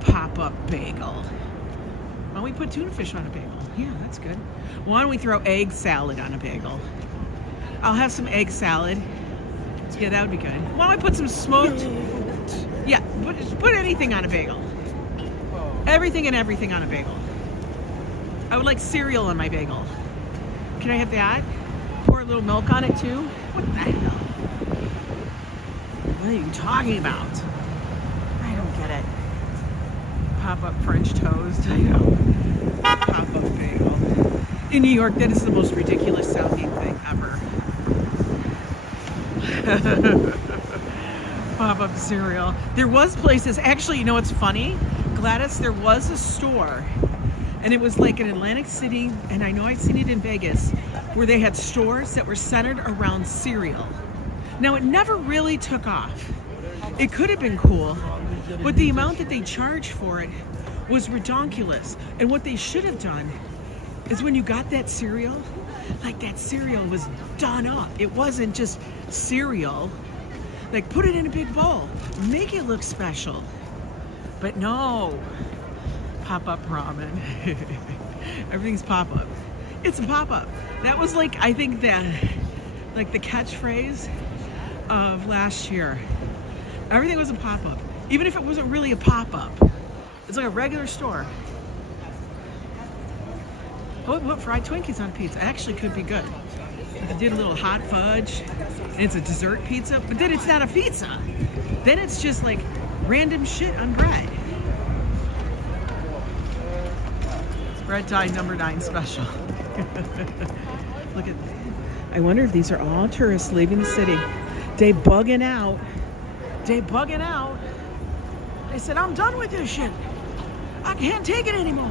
Pop-up bagel. Why don't we put tuna fish on a bagel? Yeah, that's good. Why don't we throw egg salad on a bagel? I'll have some egg salad. Yeah, that would be good. Why don't we put some smoked... Yeah, put anything on a bagel. Everything and everything on a bagel. I would like cereal on my bagel. Can I have that? Pour a little milk on it too? What the hell? What are you talking about? I don't get it. Pop-up French toast. I know. Pop-up bagel. In New York, that is the most ridiculous sounding thing ever. Pop-up cereal. There was places, actually, you know what's funny? Gladys, there was a store, and it was like in Atlantic City, and I know I've seen it in Vegas, where they had stores that were centered around cereal. Now, it never really took off. It could have been cool, but the amount that they charged for it was ridiculous. And what they should have done is when you got that cereal, like that cereal was done up. It wasn't just cereal. Like, put it in a big bowl, make it look special. But no, pop-up ramen. Everything's pop-up. It's a pop-up. That was like, I think that, like the catchphrase of last year. Everything was a pop-up. Even if it wasn't really a pop-up. It's like a regular store. Oh, put fried Twinkies on a pizza. It actually could be good. I did a little hot fudge, and it's a dessert pizza, but then it's not a pizza. Then it's just like random shit on bread. It's bread tie number 9 special. Look at that. I wonder if these are all tourists leaving the city. They bugging out. They bugging out. They said, I'm done with this shit. I can't take it anymore.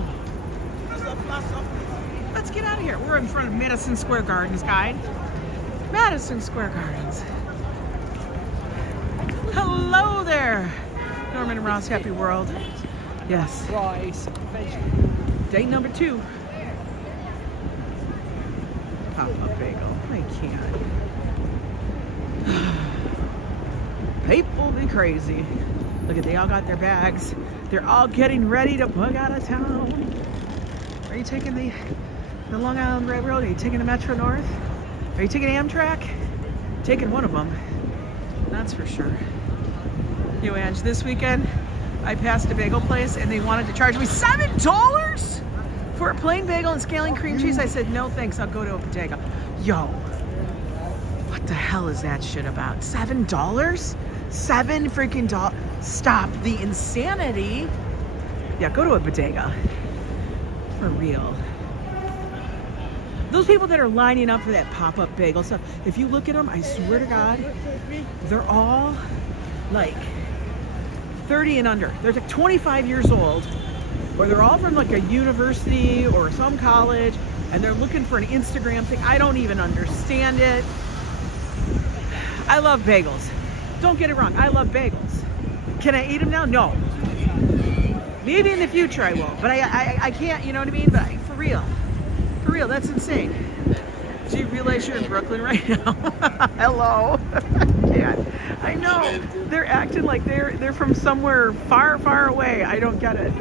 Let's get out of here. We're in front of Madison Square Gardens, guys. Madison Square Gardens. Hello there. Norman and Ross, happy world. Yes. Rice, Date number 2. Pop-up bagel. I can't. People be crazy. Look at, they all got their bags. They're all getting ready to bug out of town. Are you taking the Long Island Railroad? Are you taking the Metro North? Are you taking Amtrak? Taking one of them. That's for sure. Yo, Ange, this weekend I passed a bagel place and they wanted to charge me $7 for a plain bagel and scaling cream cheese. I said, no thanks, I'll go to a bodega. Yo, what the hell is that shit about? $7? $7 freaking dollars. Stop the insanity. Yeah, go to a bodega. For real. Those people that are lining up for that pop-up bagel stuff, if you look at them, I swear to God, they're all like 30 and under. They're like 25 years old, or they're all from like a university or some college, and they're looking for an Instagram thing. I don't even understand it. I love bagels. Don't get it wrong, I love bagels. Can I eat them now? No. Maybe in the future I will, but I can't, you know what I mean? But for real, that's insane. Do you realize you're in Brooklyn right now? Hello. I know. They're acting like they're from somewhere far, far away. I don't get it.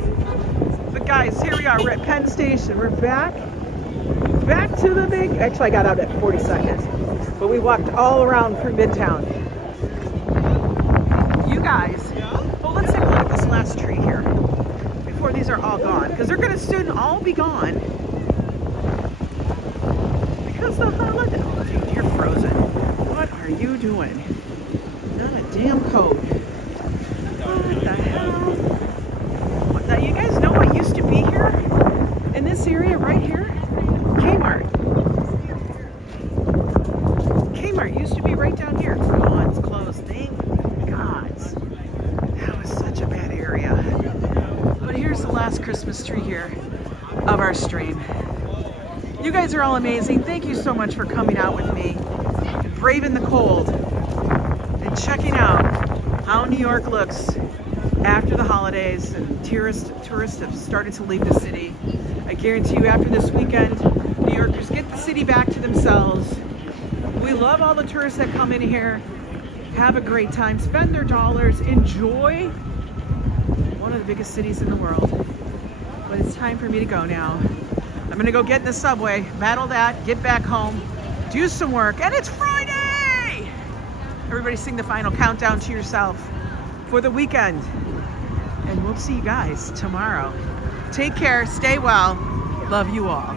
But guys, here we are. We're at Penn Station. We're back to the big. Actually, I got out at 42nd, but we walked all around through Midtown. You guys. Well, let's take a look at this last tree here before these are all gone, because they're going to soon all be gone. Because the holiday. Oh, dude, you're frozen. What are you doing? Not a damn coat. What the hell? Now, you guys know what Walmart used to be right down here. It's gone. It's closed. Thank God. That was such a bad area. But here's the last Christmas tree here of our stream. You guys are all amazing. Thank you so much for coming out with me and braving the cold and checking out how New York looks after the holidays and tourists have started to leave the city. I guarantee you after this weekend, New Yorkers get the city back to themselves. We love all the tourists that come in here, have a great time, spend their dollars, enjoy one of the biggest cities in the world. But it's time for me to go now. I'm gonna go get in the subway, battle that, get back home, do some work, and it's Friday! Everybody sing the final countdown to yourself for the weekend. And we'll see you guys tomorrow. Take care, stay well, love you all.